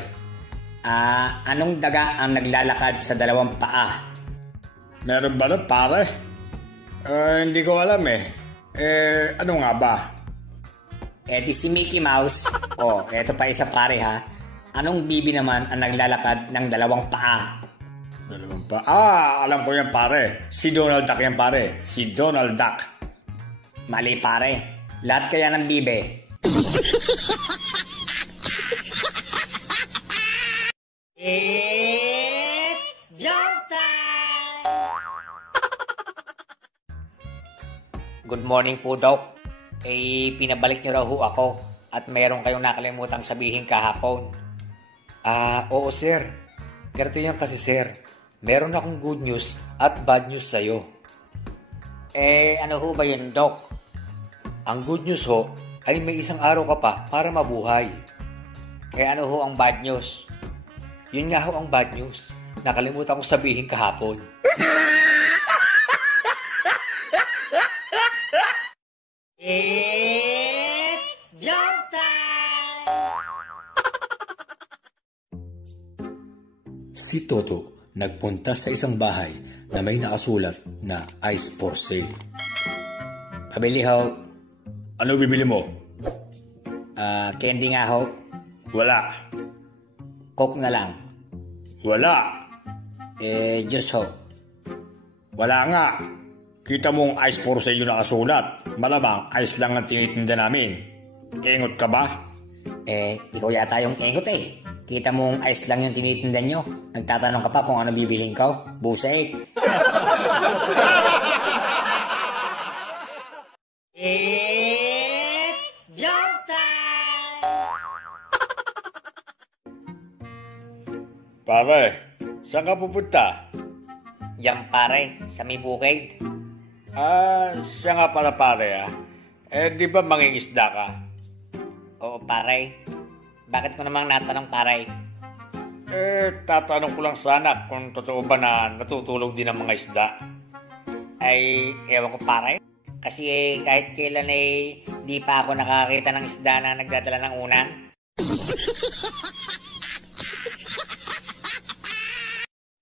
Anong daga ang naglalakad sa dalawang paa? Meron ba nun pare? Hindi ko alam eh. Ano nga ba? Di si Mickey Mouse. Eto pa isa pare ha. Anong bibi naman ang naglalakad ng dalawang paa? Dalawang pa? Alam ko yan pare. Si Donald Duck yan pare. Si Donald Duck. Mali pare. Lahat kaya ng bibe. It's joke time! Good morning po, Doc. Pinabalik niyo raw ho ako at meron kayong nakalimutang sabihin kahapon. Oo sir. Ganito yan kasi sir. Meron akong good news at bad news sa'yo. Ano ho ba yun, Doc? Ang good news ho ay may isang araw ka pa para mabuhay. Ano ho ang bad news? Yun nga ho ang bad news. Nakalimutan kong sabihin kahapon. It's joke time! Si Toto nagpunta sa isang bahay na may nakasulat na ice for sale. Pabili ho. Ano bibili mo? Candy nga ho. Wala. Coke na lang. Wala. Juice ho. Wala nga. Kita mong ice for sale yung nakasulat. Malamang ice lang ang tinitinda namin. Engot ka ba? Ikaw yata yung engot eh. Kita mong ice lang yung tinitinda nyo. Nagtatanong ka pa kung ano bibiling ko. Busek. It's joke time! Pare, saan ka pupunta? Yan pare, sa may bukid. Siya nga pala pare di ba mangingisda ka? Oo pare. Bakit mo namang natanong, pare? Tatanong ko lang sana kung totoo ba na natutulog din ang mga isda. Ay, ewan ko, pare. Kasi kahit kailan di pa ako nakakita ng isda na nagdadala ng unang.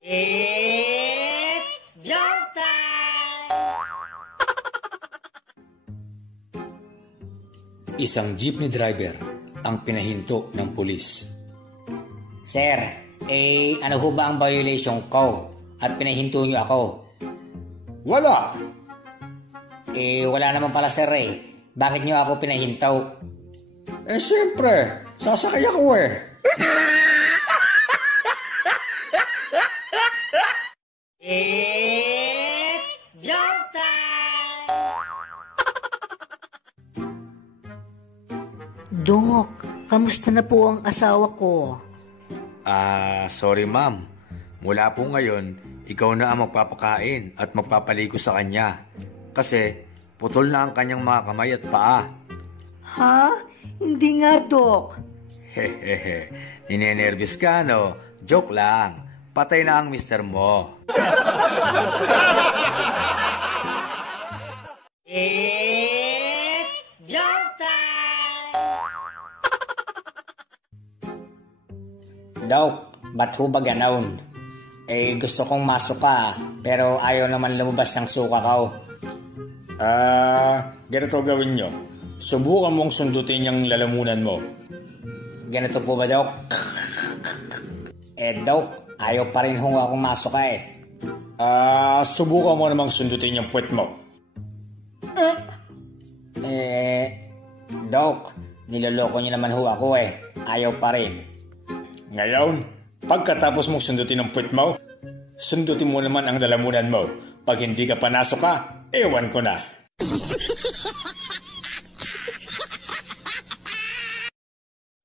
It's joke time! Isang jeepney driver ang pinahinto ng pulis. Sir, ano ho ba ang violation ko? At pinahinto niyo ako? Wala! Wala naman pala, sir. Bakit niyo ako pinahinto? Siyempre, sasakay ako It's joke time! Dok, kamusta na po ang asawa ko? Sorry ma'am. Mula po ngayon, ikaw na ang magpapakain at magpapaligo sa kanya. Kasi putol na ang kanyang mga kamay at paa. Ha? Hindi nga, Dok. Hehehe, ninenervyos ka no? Joke lang. Patay na ang mister mo. It's joke time! Dok, ba't ho ba ganoon? Gusto kong masok ka, pero ayaw naman lumabas ng suka ko. Ganito gawin nyo. Subukan mong sundutin yung lalamunan mo. Ganito po ba, Dok? Dok, ayaw pa rin ho akong masok ka Subukan mo namang sundutin yung puwet mo. Dok, niloloko niyo naman ho ako Ayaw pa rin. Ngayon, pagkatapos mong sundutin ang puwet mo, sundutin mo naman ang lalamunan mo. Pag hindi ka panasok ka, ewan ko na.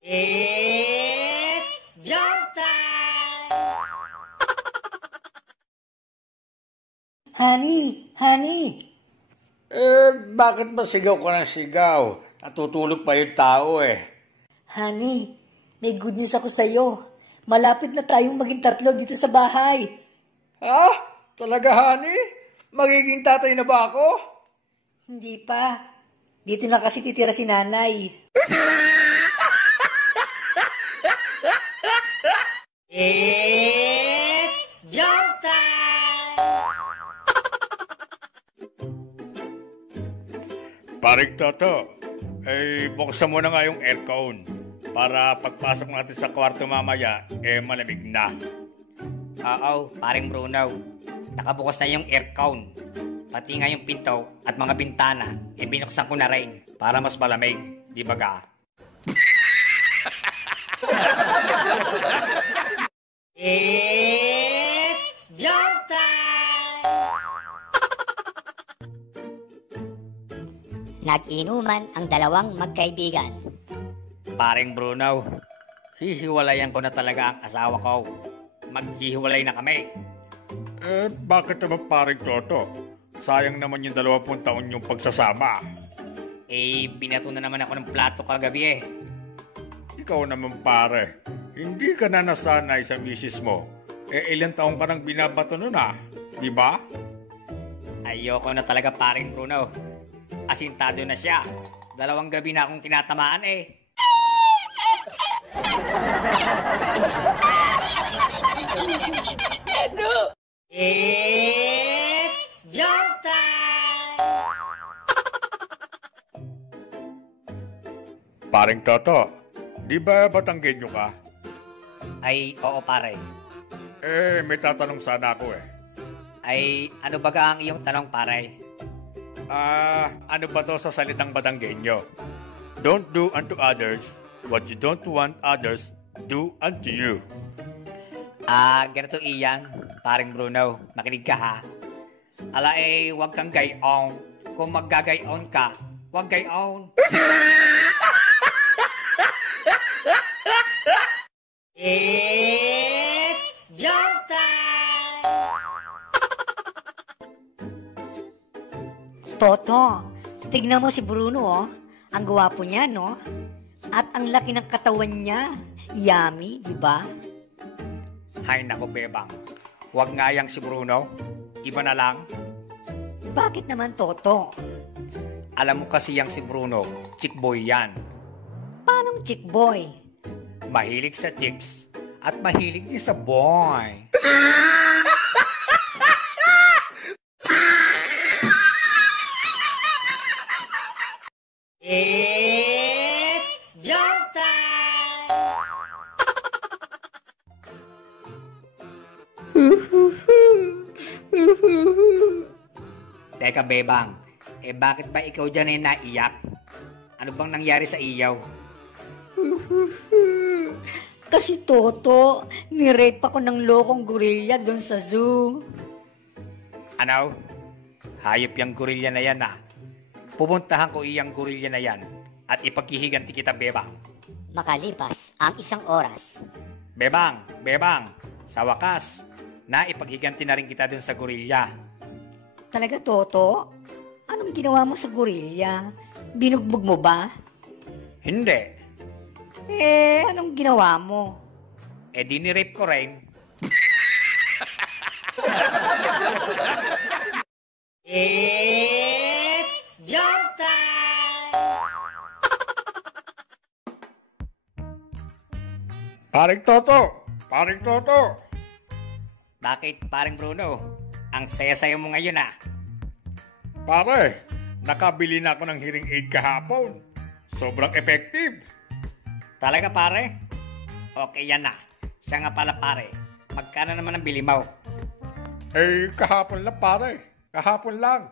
It's joke time! Honey! Bakit ba sigaw ka ng sigaw? Natutulog pa yung tao Honey, may good news ako sa'yo. Malapit na tayong maging 3 dito sa bahay. Talaga, honey? Magiging tatay na ba ako? Hindi pa. Dito na kasi titira si nanay. It's joke time! Paring Toto, buksan mo na nga yung aircon para pagpasok natin sa kwarto mamaya, malamig na. Oo, paring Bruno. Nakabukas na yung aircon. Pati nga yung pinto at mga bintana, binuksan ko na rin para mas malamig. Di ba ga? It's joke time! Nag-inuman ang dalawang magkaibigan. Paring Bruno, hihiwalayan ko na talaga ang asawa ko. Maghihiwalay na kami. Bakit naman paring Toto? Sayang naman yung 20 taon yung pagsasama. Binato na naman ako ng plato kagabi Ikaw naman pare, hindi ka na nasanay sa misis mo. Ilang taong ka nang binabato nun di ba? Ayoko na talaga paring Bruno. Asintado na siya. 2 gabi na akong tinatamaan It's joke time! Paring Toto, di ba Batanggenyo ka? Oo pare. May tatanong sana ako Ano ba ang iyong tanong pare? Ano ba to sa salitang Batanggenyo? Don't do unto others what you don't want others do unto you. Ganito iyang, paring Bruno, makinig ka ha. Wag kang gayon. Kung maggagayon ka, wag gayon. It's joke time! Toto, tignan mo si Bruno Ang gwapo niya, no? At ang laki ng katawan niya. Yummy, di ba? Hay nako, Bebang. Huwag nga yang si Bruno. Iba na lang. Bakit naman, Toto? Alam mo kasi yang si Bruno, chick boy yan. Paanong chick boy? Mahilig sa chicks at mahilig din sa boy. It's jump time! Teka, Bebang. Bakit ba ikaw dyan ay naiyak? Ano bang nangyari sa iyaw? Kasi Toto, nirape ako ng lokong gorilla doon sa zoo. Ano? Hayop yung gorilla na yan, ah. Pupuntahan ko iyang gorilla na yan at ipaghihiganti kita, Bebang. Makalipas ang 1 oras. Bebang, sa wakas, naipaghiganti na rin kita dun sa gorilla. Talaga, Toto? Anong ginawa mo sa gorilla? Binugbog mo ba? Hindi. Anong ginawa mo? Dinirape ko rin. It's jump time! Paring Toto! Bakit, paring Bruno? Ang saya-saya mo ngayon, ah. Pare, nakabili na ako ng hearing aid kahapon. Sobrang effective. Talaga, pare? Okay, yan na. Siya nga pala, pare. Magkano naman ang bili mo? Kahapon lang, pare. Kahapon lang.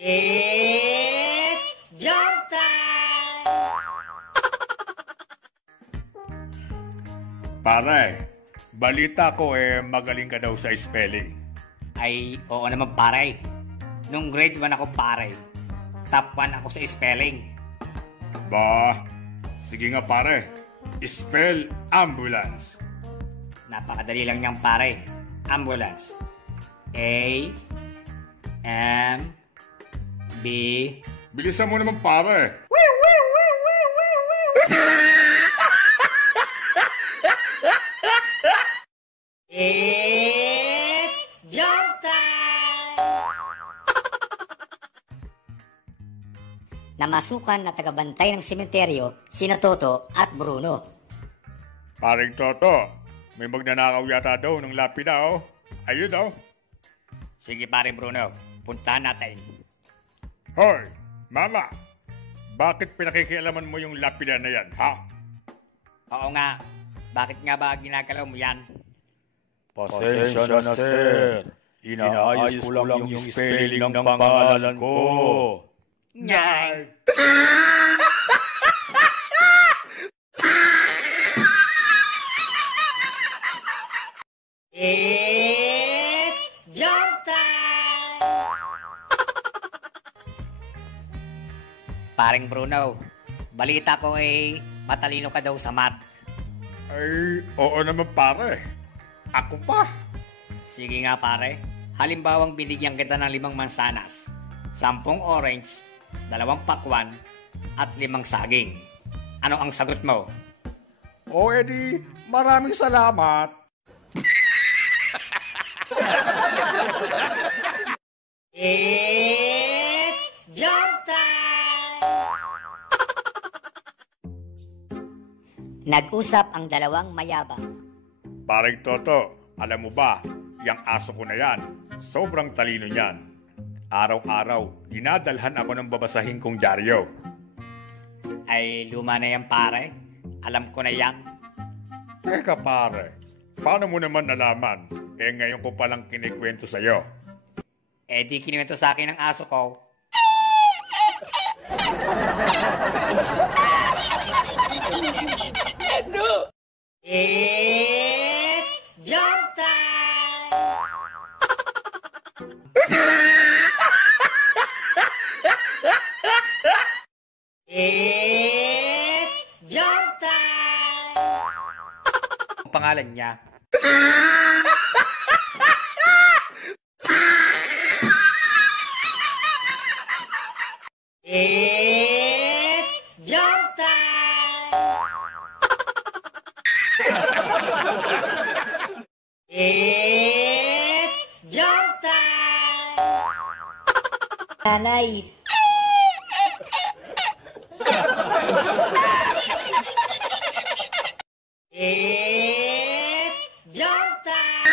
It's jump time! Pare, balita ko magaling ka daw sa spelling. Ay, oo naman, pare. Nung grade 1 ako, pare. Top 1 ako sa spelling. Bah, sige nga pare. Spell ambulance. Napakadali lang niyang, pare. Ambulance. A M B. Bilisan mo naman, pare. It's jump time! Namasukan na tagabantay ng sementeryo sina Toto at Bruno. Paring Toto, may magnanakaw yata daw ng lapida, oh. Ayun, oh. Sige, pare Bruno. Puntahan natin. Hoy, Mama. Bakit pinakikialaman mo yung lapida na yan, ha? Oo nga. Bakit nga ba ginagalaw mo yan? Pasensya na, sir. Inaayos ko lang yung spelling ng pangalan ko. Nyay! It's jump time! Paring Bruno, balita ko matalino ka daw sa math. Ay, oo naman, pare. Ako pa. Sige nga, pare. Halimbawang binigyan kita ng 5 mansanas, 10 orange, 2 pakwan, at 5 saging. Ano ang sagot mo? O edi, maraming salamat. It's jump time! Nag-usap ang dalawang mayabang. Paring Toto, alam mo ba, yung aso ko na yan, sobrang talino niyan. Araw-araw, dinadalhan ako ng babasahin kong dyaryo. Ay, luma na yan, pare. Alam ko na yan. Teka pare, paano mo naman nalaman? Ngayon ko palang kinikwento sa'yo. Di kinuwento sa akin ng aso ko. It's jump time! It's jump time! Ang pangalan niya. It's joke time! It's joke time! Nanay, It's joke time!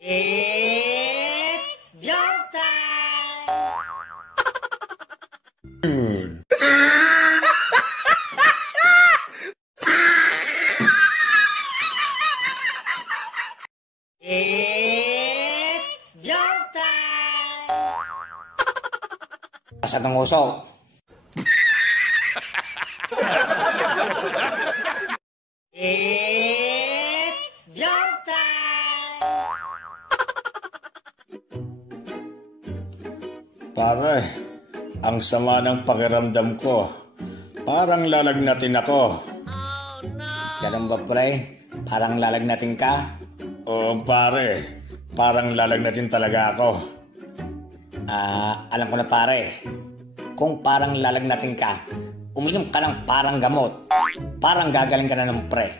It's joke time! It's joke time! Asad ng uso. It's joke time! Pare, ang sama ng pakiramdam ko. Parang lalagnatin ako. Oh, no! Ganun ba, pre? Parang lalagnatin ka? Oo, pare. Parang lalagnatin talaga ako. Alam ko na, pare. Kung parang lalagnatin ka, uminom ka ng parang gamot. Parang gagaling ka na ng pre.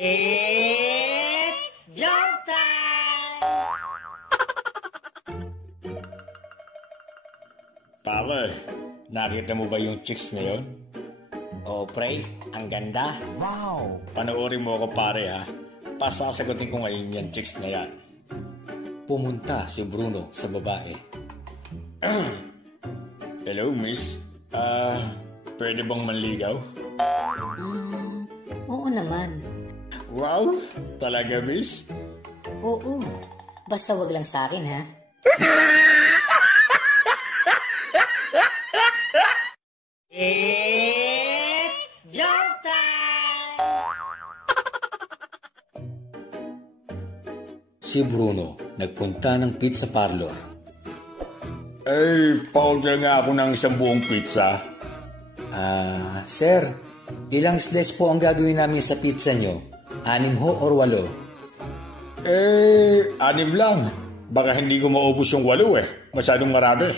It's joke time! Pare, nakita mo ba yung chicks na yun? Oo, pre. Ang ganda. Wow! Panoorin mo ako, pare, ha? Pasasagutin ko ngayon yan chicks na yan. Pumunta si Bruno sa babae. Hello, miss. Pwede bang manligaw? oo naman. Wow! Talaga, miss? Oo. Basta wag lang sa akin, ha? It's joke time! Si Bruno nagpunta ng pizza parlor. Pa-order nga ako ng isang buong pizza. Sir, ilang slice po ang gagawin namin sa pizza nyo? 6 ho or 8? 6 lang. Baka hindi ko maubos yung 8 Masyadong marami.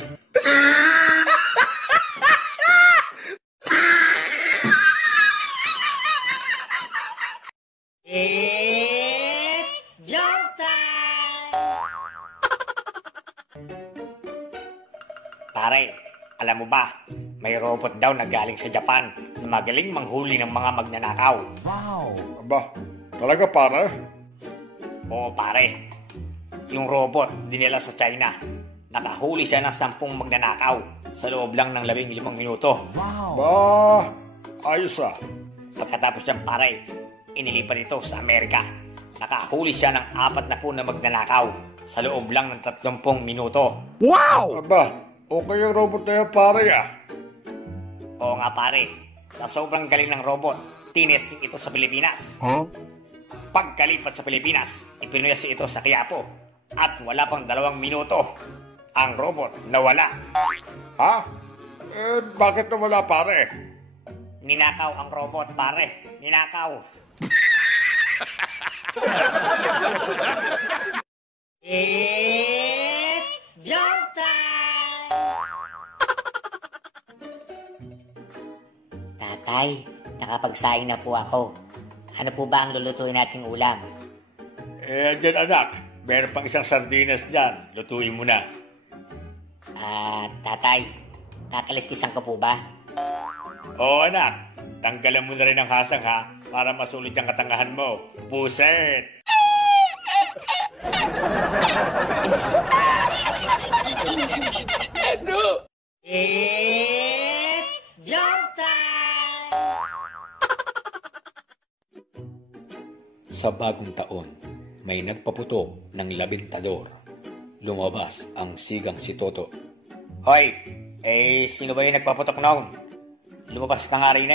It's joke time! Pare, alam mo ba, may robot daw na galing sa Japan na magaling manghuli ng mga magnanakaw. Aba, talaga pare? Oo, pare. Yung robot dinala sa China. Nakahuli siya ng 10 magnanakaw sa loob lang ng 15 minuto. Ba, ayos ah. Pagkatapos niyang, pare, inilipat ito sa Amerika. Nakahuli siya ng 40 na magnanakaw sa loob lang ng 30 minuto. Aba, okay yung robot na yan pare ah. Oo nga, pare. Sa sobrang galing ng robot, tinesting ito sa Pilipinas. Pagkalipat sa Pilipinas, ipinuyas ito sa Quiapo. At wala pang 2 minuto, ang robot nawala. Ha? Bakit nawala pare? Ninakaw ang robot, pare. Ninakaw. It's joke time! Tatay, nakapagsaing na po ako. Ano po ba ang lulutuin nating ulam? Dyan anak, meron pang isang sardinas dyan. Lutuin mo na. Tatay, kakaliskisan ko po ba? Oo anak, tanggalan mo na rin ang hasang ha, para masulit ang katangahan mo. Puset! It's joke time! Sa bagong taon, may nagpaputo ng labintador. Lumabas ang sigang si Toto. Hoy, sino ba yung nagpaputok noon? Lumabas ka nga rin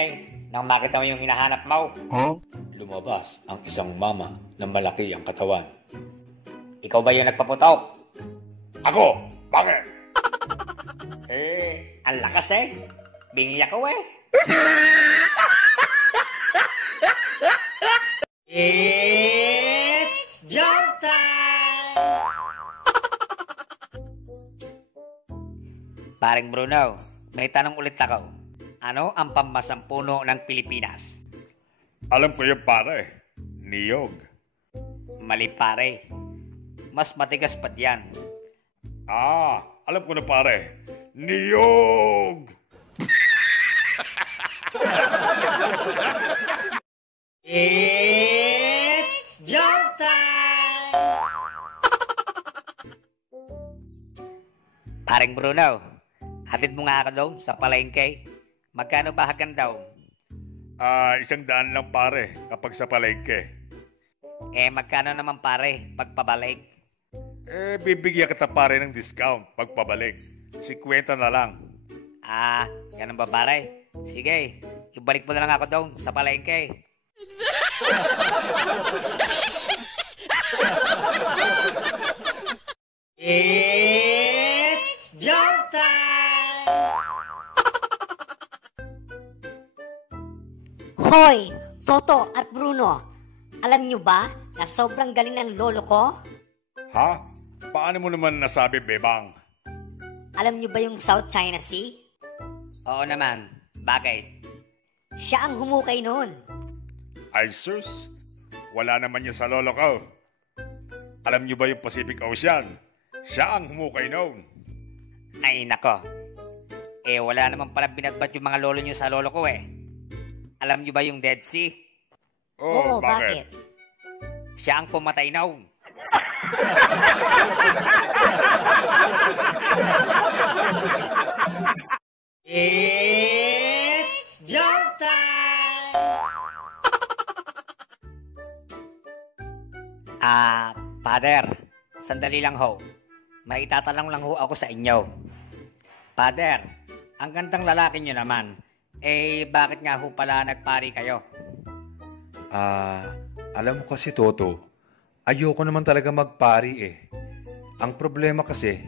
nang makita mo yung hinahanap mo. Lumabas ang isang mama na malaki ang katawan. Ikaw ba yung nagpaputok? Ako? Bakit? Ang lakas Bingi ako It's jump time! Paring Bruno, may tanong ulit ako. Ano ang pammasang puno ng Pilipinas? Alam ko yan pare. Niyog. Mali pare. Mas matigas pa yan. Alam ko na pare. Niyog! It's jump time! Paring Bruno, hatid mo nga ako daw sa palengke. Magkano ba hagan daw? 100 lang pare kapag sa palengke. Magkano naman pare pagpabalik? Bibigyan kita pare ng discount pagpabalik. 50 na lang. Ganun ba pare? Sige, ibalik mo na lang ako doon sa palengke. It's jump time! Hoy, Toto at Bruno, alam nyo ba na sobrang galing ng lolo ko? Ha? Paano mo naman nasabi, Bebang? Alam nyo ba yung South China Sea? Oo naman. Bakit? Siya ang humukay noon. Ay sus, wala naman niya sa lolo ko. Alam niyo ba yung Pacific Ocean? Siya ang humukay noon. Ay nako. Wala naman pala binatbat yung mga lolo nyo sa lolo ko eh. Alam nyo ba yung Dead Sea? Oo, bakit? Siya ang pumatay noon. It's jump time! Father, sandali lang ho. May itatanong lang ho ako sa inyo. Father, ang gandang lalaki nyo naman, bakit nga ho pala nagpari kayo? Alam mo kasi Toto, ayoko naman talaga magpari eh. Ang problema kasi,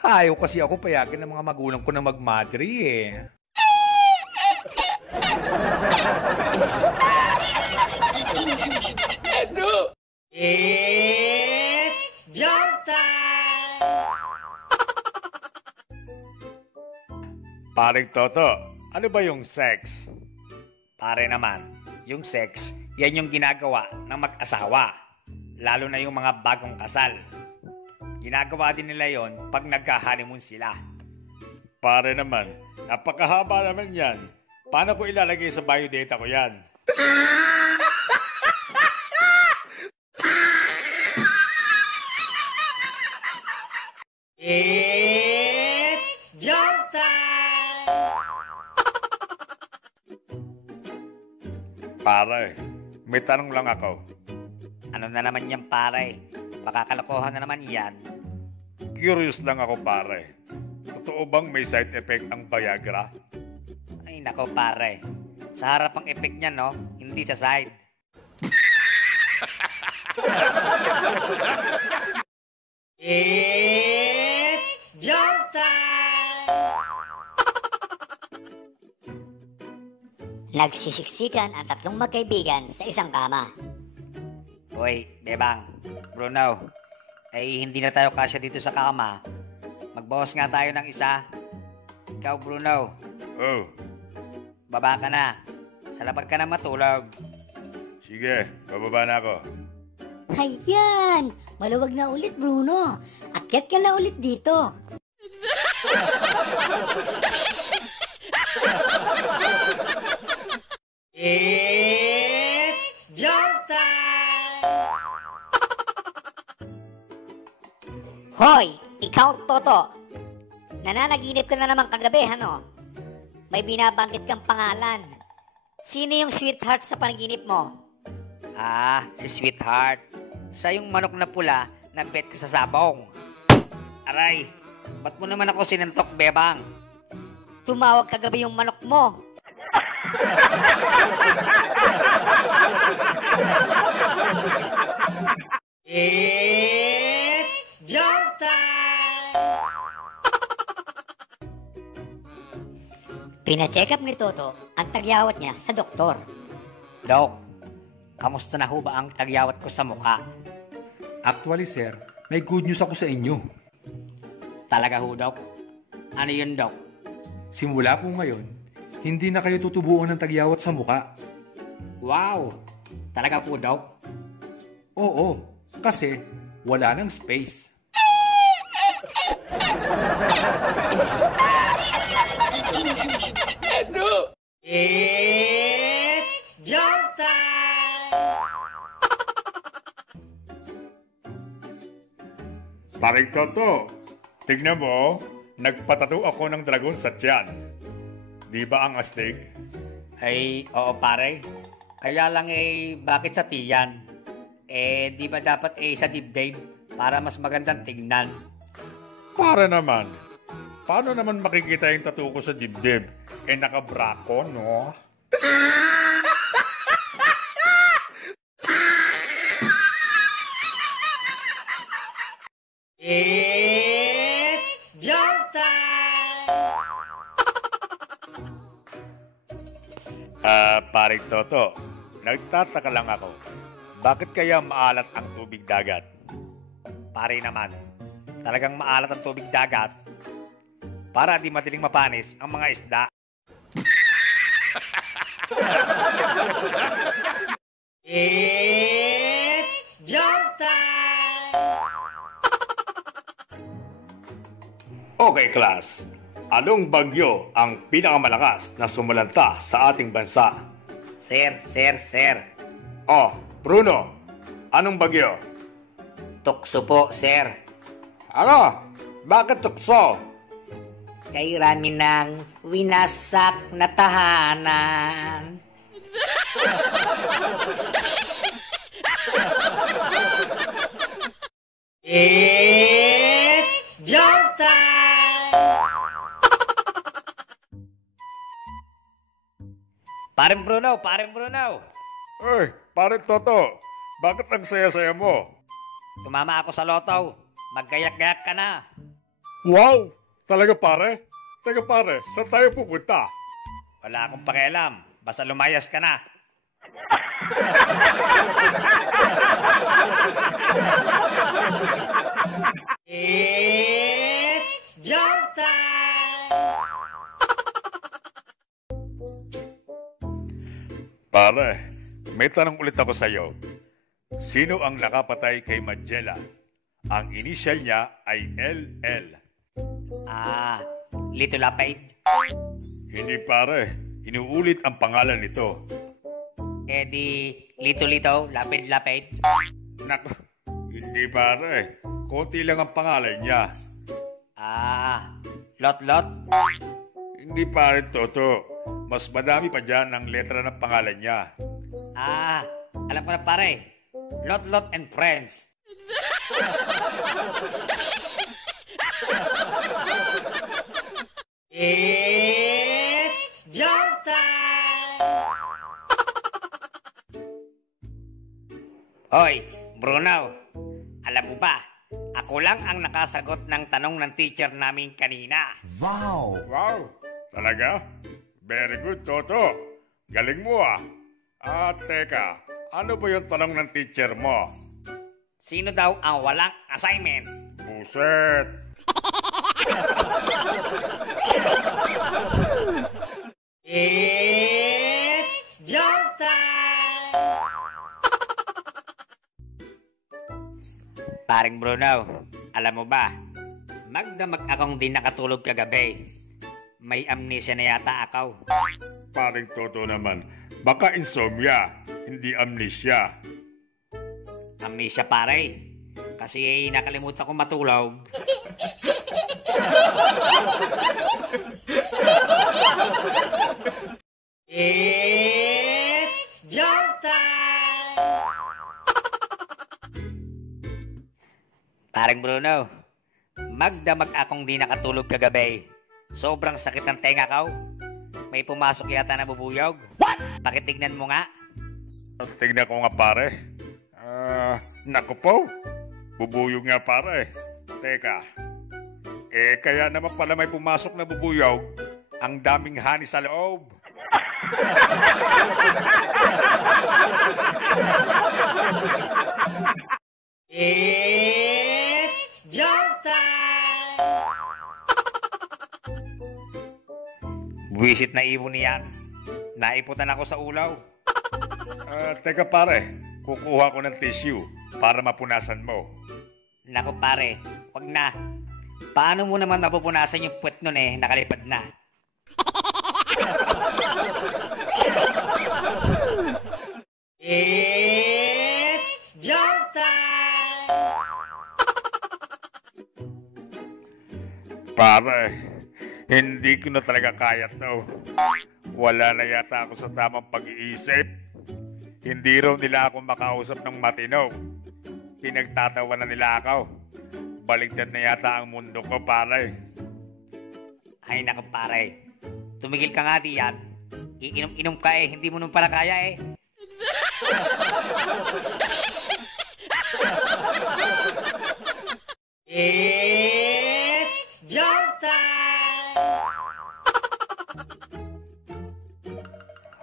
ayaw kasi ako payagan ng mga magulang ko na magmadri eh. It's jump time! Paring Toto, ano ba yung sex? Pare naman, yung sex, yan yung ginagawa ng mag-asawa. Lalo na yung mga bagong kasal. Ginagawa din nila yon pag nagka-honeymoon sila. Pare naman, napakahaba naman yan. Paano ko ilalagay sa biodata ko yan? It's jump time! Pare, may tanong lang ako. Ano na naman yan pare? Baka kalokohan na naman yan. Curious lang ako pare. Totoo bang may side effect ang Viagra? Ay nako pare. Sa harap ang effect niya no, hindi sa side. It's jump time! Nagsisiksikan ang tatlong magkaibigan sa isang kama. Hoy, Bebang, Bruno, hindi na tayo kasya dito sa kama. Magbawas nga tayo ng isa. Ikaw, Bruno. Oh. Baba ka na. Sa labag ka na matulog. Sige, bababa na ako. Hayan! Maluwag na ulit, Bruno. Akyat ka na ulit dito. It's jump time! Hoy! Ikaw, Toto. Nananaginip ka na naman kagabi, ano? May binabanggit kang pangalan. Sino yung sweetheart sa panaginip mo? Si Sweetheart. Siya yung manok na pula na bet ko sa sabong. Aray, ba't mo naman ako sinantok, Bebang? Tumawag kagabi yung manok mo. It's jump time! Pina-check up ni Toto ang tagyawat niya sa doktor. Dok, Kamusta na ho ba ang tagyawat ko sa mukha? Actually, sir, may good news ako sa inyo. Talaga ho, Dok? Ano yun, Dok? Simula po ngayon, hindi na kayo tutubuan ng tagyawat sa mukha. Wow! Talaga po, Dok? Oo, kasi wala nang space. It's joke time! Paring Toto, tignan mo, nagpatato ako ng dragon sa tiyan. Di ba ang astig? Ay, oo pare. Kaya lang bakit sa tiyan? Di ba dapat sa dibdib para mas magandang tignan? Para naman. Paano naman makikita yung tattoo ko sa dibdib? Nakabra ko, no? It's joke time! Paring Toto, nagtataka lang ako. Bakit kaya maalat ang tubig dagat? Pare naman, talagang maalat ang tubig dagat para di madaling mapanis ang mga isda. It's joke time! Okay, class. Anong bagyo ang pinakamalakas na sumalanta sa ating bansa? Sir. Oh, Bruno, anong bagyo? Tukso po, sir. Ano? Bakit tukso? Kay rami ng winasak na tahanan. It's joke time! Parang Bruno. Uy, paring Toto, bakit ang saya-saya mo? Tumama ako sa loto. Maggayak-gayak ka na. Wow! Talaga pare? Teka pare, saan tayo pupunta? Wala akong pakialam. Basta lumayas ka na. It's joke time! Pare, may tanong ulit ako sa'yo. Sino ang nakapatay kay Magellan? Ang initial niya ay LL. Lito Lapid? Hindi pare, inuulit ang pangalan nito. Di Lito Lapid. Naku, hindi pare. Konti lang ang pangalan niya. Lot? Hindi pare, Toto. Mas madami pa dyan ang letra ng pangalan niya. Alam ko na pare. Lot and Friends. It's joke time! Hoy, Bruno. Alam mo ba, ako lang ang nakasagot ng tanong ng teacher namin kanina. Wow! Talaga? Very good, Toto. Galing mo ah. Teka, ano ba yung tanong ng teacher mo? Sino daw ang walang assignment? Buset! It's joke time! Paring Bruno, alam mo ba, magdamag akong di nakatulog kagabi. May amnesia na yata ako. Paring Toto naman, baka insomnia, hindi amnesia. Amnesia pare, kasi nakalimutan ko matulog. It's joke time! Paring Bruno, magdamag akong di nakatulog kagabi. Sobrang sakit ng tenga ko. May pumasok yata na bubuyog. What? Pakitignan mo nga. Tignan ko nga pare. Naku po. Bubuyog nga pare. Teka. Kaya naman pala may pumasok na bubuyog. Ang daming hani sa loob. Buwisit na ibon niyan. Naiputan ako sa ulaw. Teka pare, kukuha ko ng tissue para mapunasan mo. Naku pare, wag na. Paano mo naman mapupunasan yung puwet nun nakalipad na? It's jump time! Pare, hindi ko na talaga kaya to. Wala na yata ako sa tamang pag-iisip. Hindi raw nila ako makausap ng matino. Pinagtatawa na nila ako. Baligtad na yata ang mundo ko, pare. Ay naku pare, tumigil ka nga diyan. Iinom-inom ka hindi mo nung pala kaya It's jump time!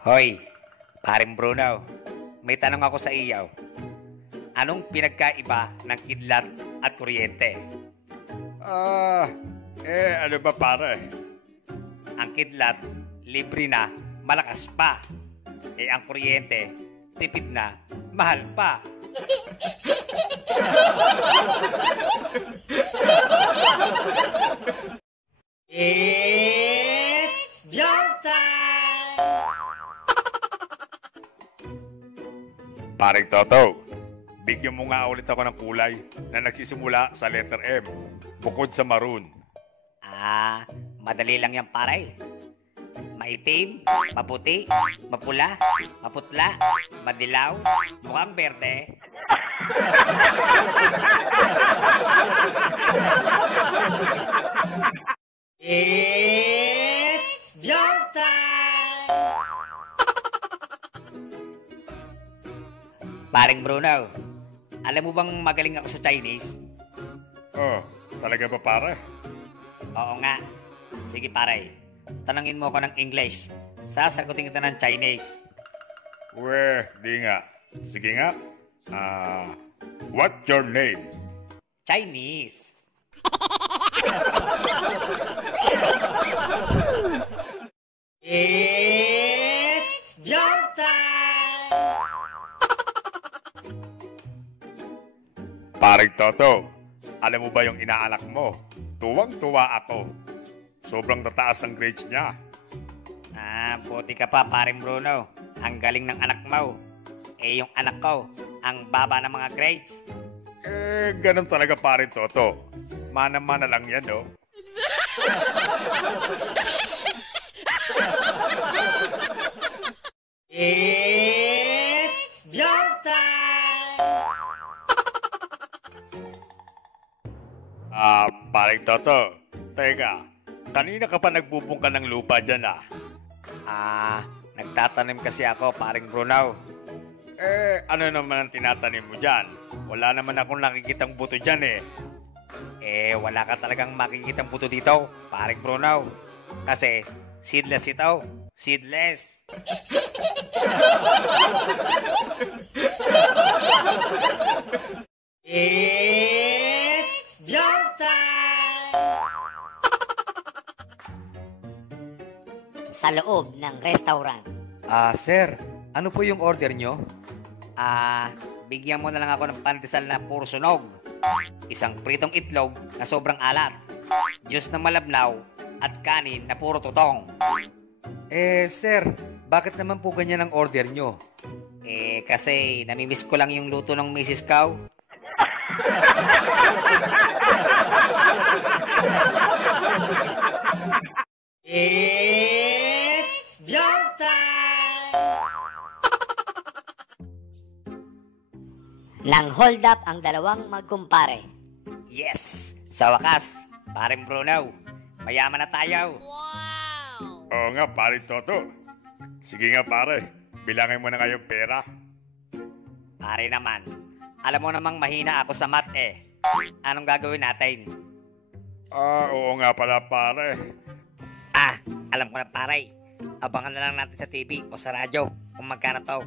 Hoy, paring Bruno, may tanong ako sa iyo. Anong pinagkaiba ng kidlat at kuryente? Ano ba pare? Ang kidlat, libre na, malakas pa. Ang kuryente, tipid na, mahal pa. It's jump time! Paring Toto, bigyan mo nga ulit ako ng kulay na nagsisimula sa letter M, bukod sa maroon. Madali lang yan pare. Maitim, maputi, mapula, maputla, madilaw, mukhang berde. It's jump time! Paring Bruno, alam mo bang magaling ako sa Chinese? Talaga ba pare? Oo nga. Sige pare, tanungin mo ako ng English. Sasagutin kita ng Chinese. Di nga. Sige nga. What's your name? Chinese. It's jump time! Paring Toto, alam mo ba yung inaanak mo? Tuwang-tuwa ako. Sobrang tataas ng grades niya. Buti ka pa, paring Bruno. Ang galing ng anak mo. Yung anak ko, ang baba ng mga grades. Ganun talaga, paring Toto. Mana-mana lang yan, no? It's jump time! Paring Toto, teka, kanina ka pa nagbubungka ng lupa dyan, Nagtatanim kasi ako, paring Bruno. Ano naman ang tinatanim mo dyan? Wala naman akong nakikitang buto dyan, wala ka talagang makikitang buto dito, paring Bruno. Kasi, seedless ito. Seedless. It's jump time! Sa loob ng restaurant. Sir, ano po yung order nyo? Bigyan mo na lang ako ng pandesal na puro sunog. Isang pritong itlog na sobrang alat. Diyos na malabnaw at kanin na puro tutong. Sir, bakit naman po ganyan ang order nyo? Kasi namimiss ko lang yung luto ng Mrs. Cow. It's jump time! Nang hold up ang dalawang magkumpare. Yes! Sa wakas, paring Bruno, mayaman na tayo. Oo nga, paring Toto. Sige nga, pare. Bilangin mo na nga yung pera. Pare naman, alam mo namang mahina ako sa math Anong gagawin natin? Oo nga pala, pare. Alam ko na pare. Abangan na lang natin sa TV o sa radyo kung magkano to.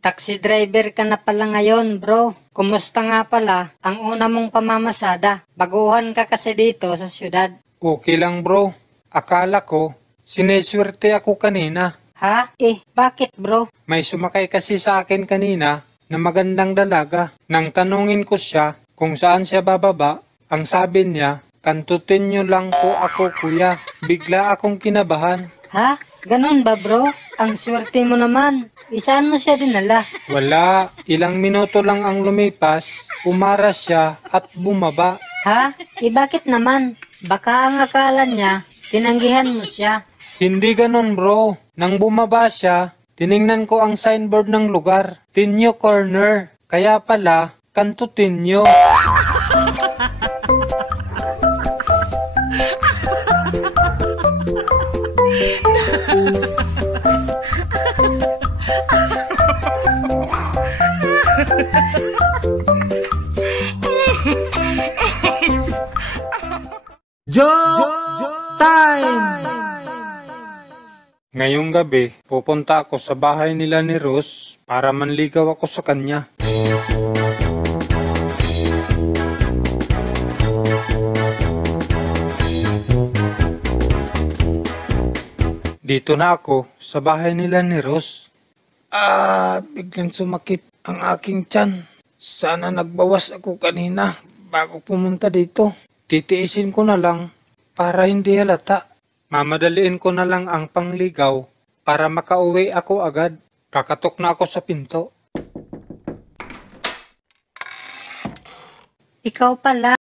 taxi driver ka na pala ngayon, bro. Kumusta nga pala ang una mong pamamasada? Baguhan ka kasi dito sa syudad. Okay lang bro. Akala ko, sineswerte ako kanina. Ha? Bakit bro? May sumakay kasi sa akin kanina na magandang dalaga. Nang tanungin ko siya kung saan siya bababa, ang sabi niya, kantutin niyo lang po ako kuya. Bigla akong kinabahan. Ha? Ganun ba bro? Ang swerte mo naman. Isaan mo siya dinala? Wala. Ilang minuto lang ang lumipas, umaras siya at bumaba. Ha? Bakit naman? Baka ang akala niya, tinanggihan mo siya. Hindi ganun bro. Nang bumaba siya, tiningnan ko ang signboard ng lugar. Tinyo Corner. Kaya pala, Kanto Tinyo. Ngayong gabi, pupunta ako sa bahay nila ni Rose para manligaw ako sa kanya. Dito na ako sa bahay nila ni Rose. Biglang sumakit ang aking tiyan. Sana nagbawas ako kanina bago pumunta dito. Titiisin ko na lang para hindi halata. Mamadaliin ko na lang ang pangligaw para makauwi ako agad. Kakatok na ako sa pinto. Ikaw pala.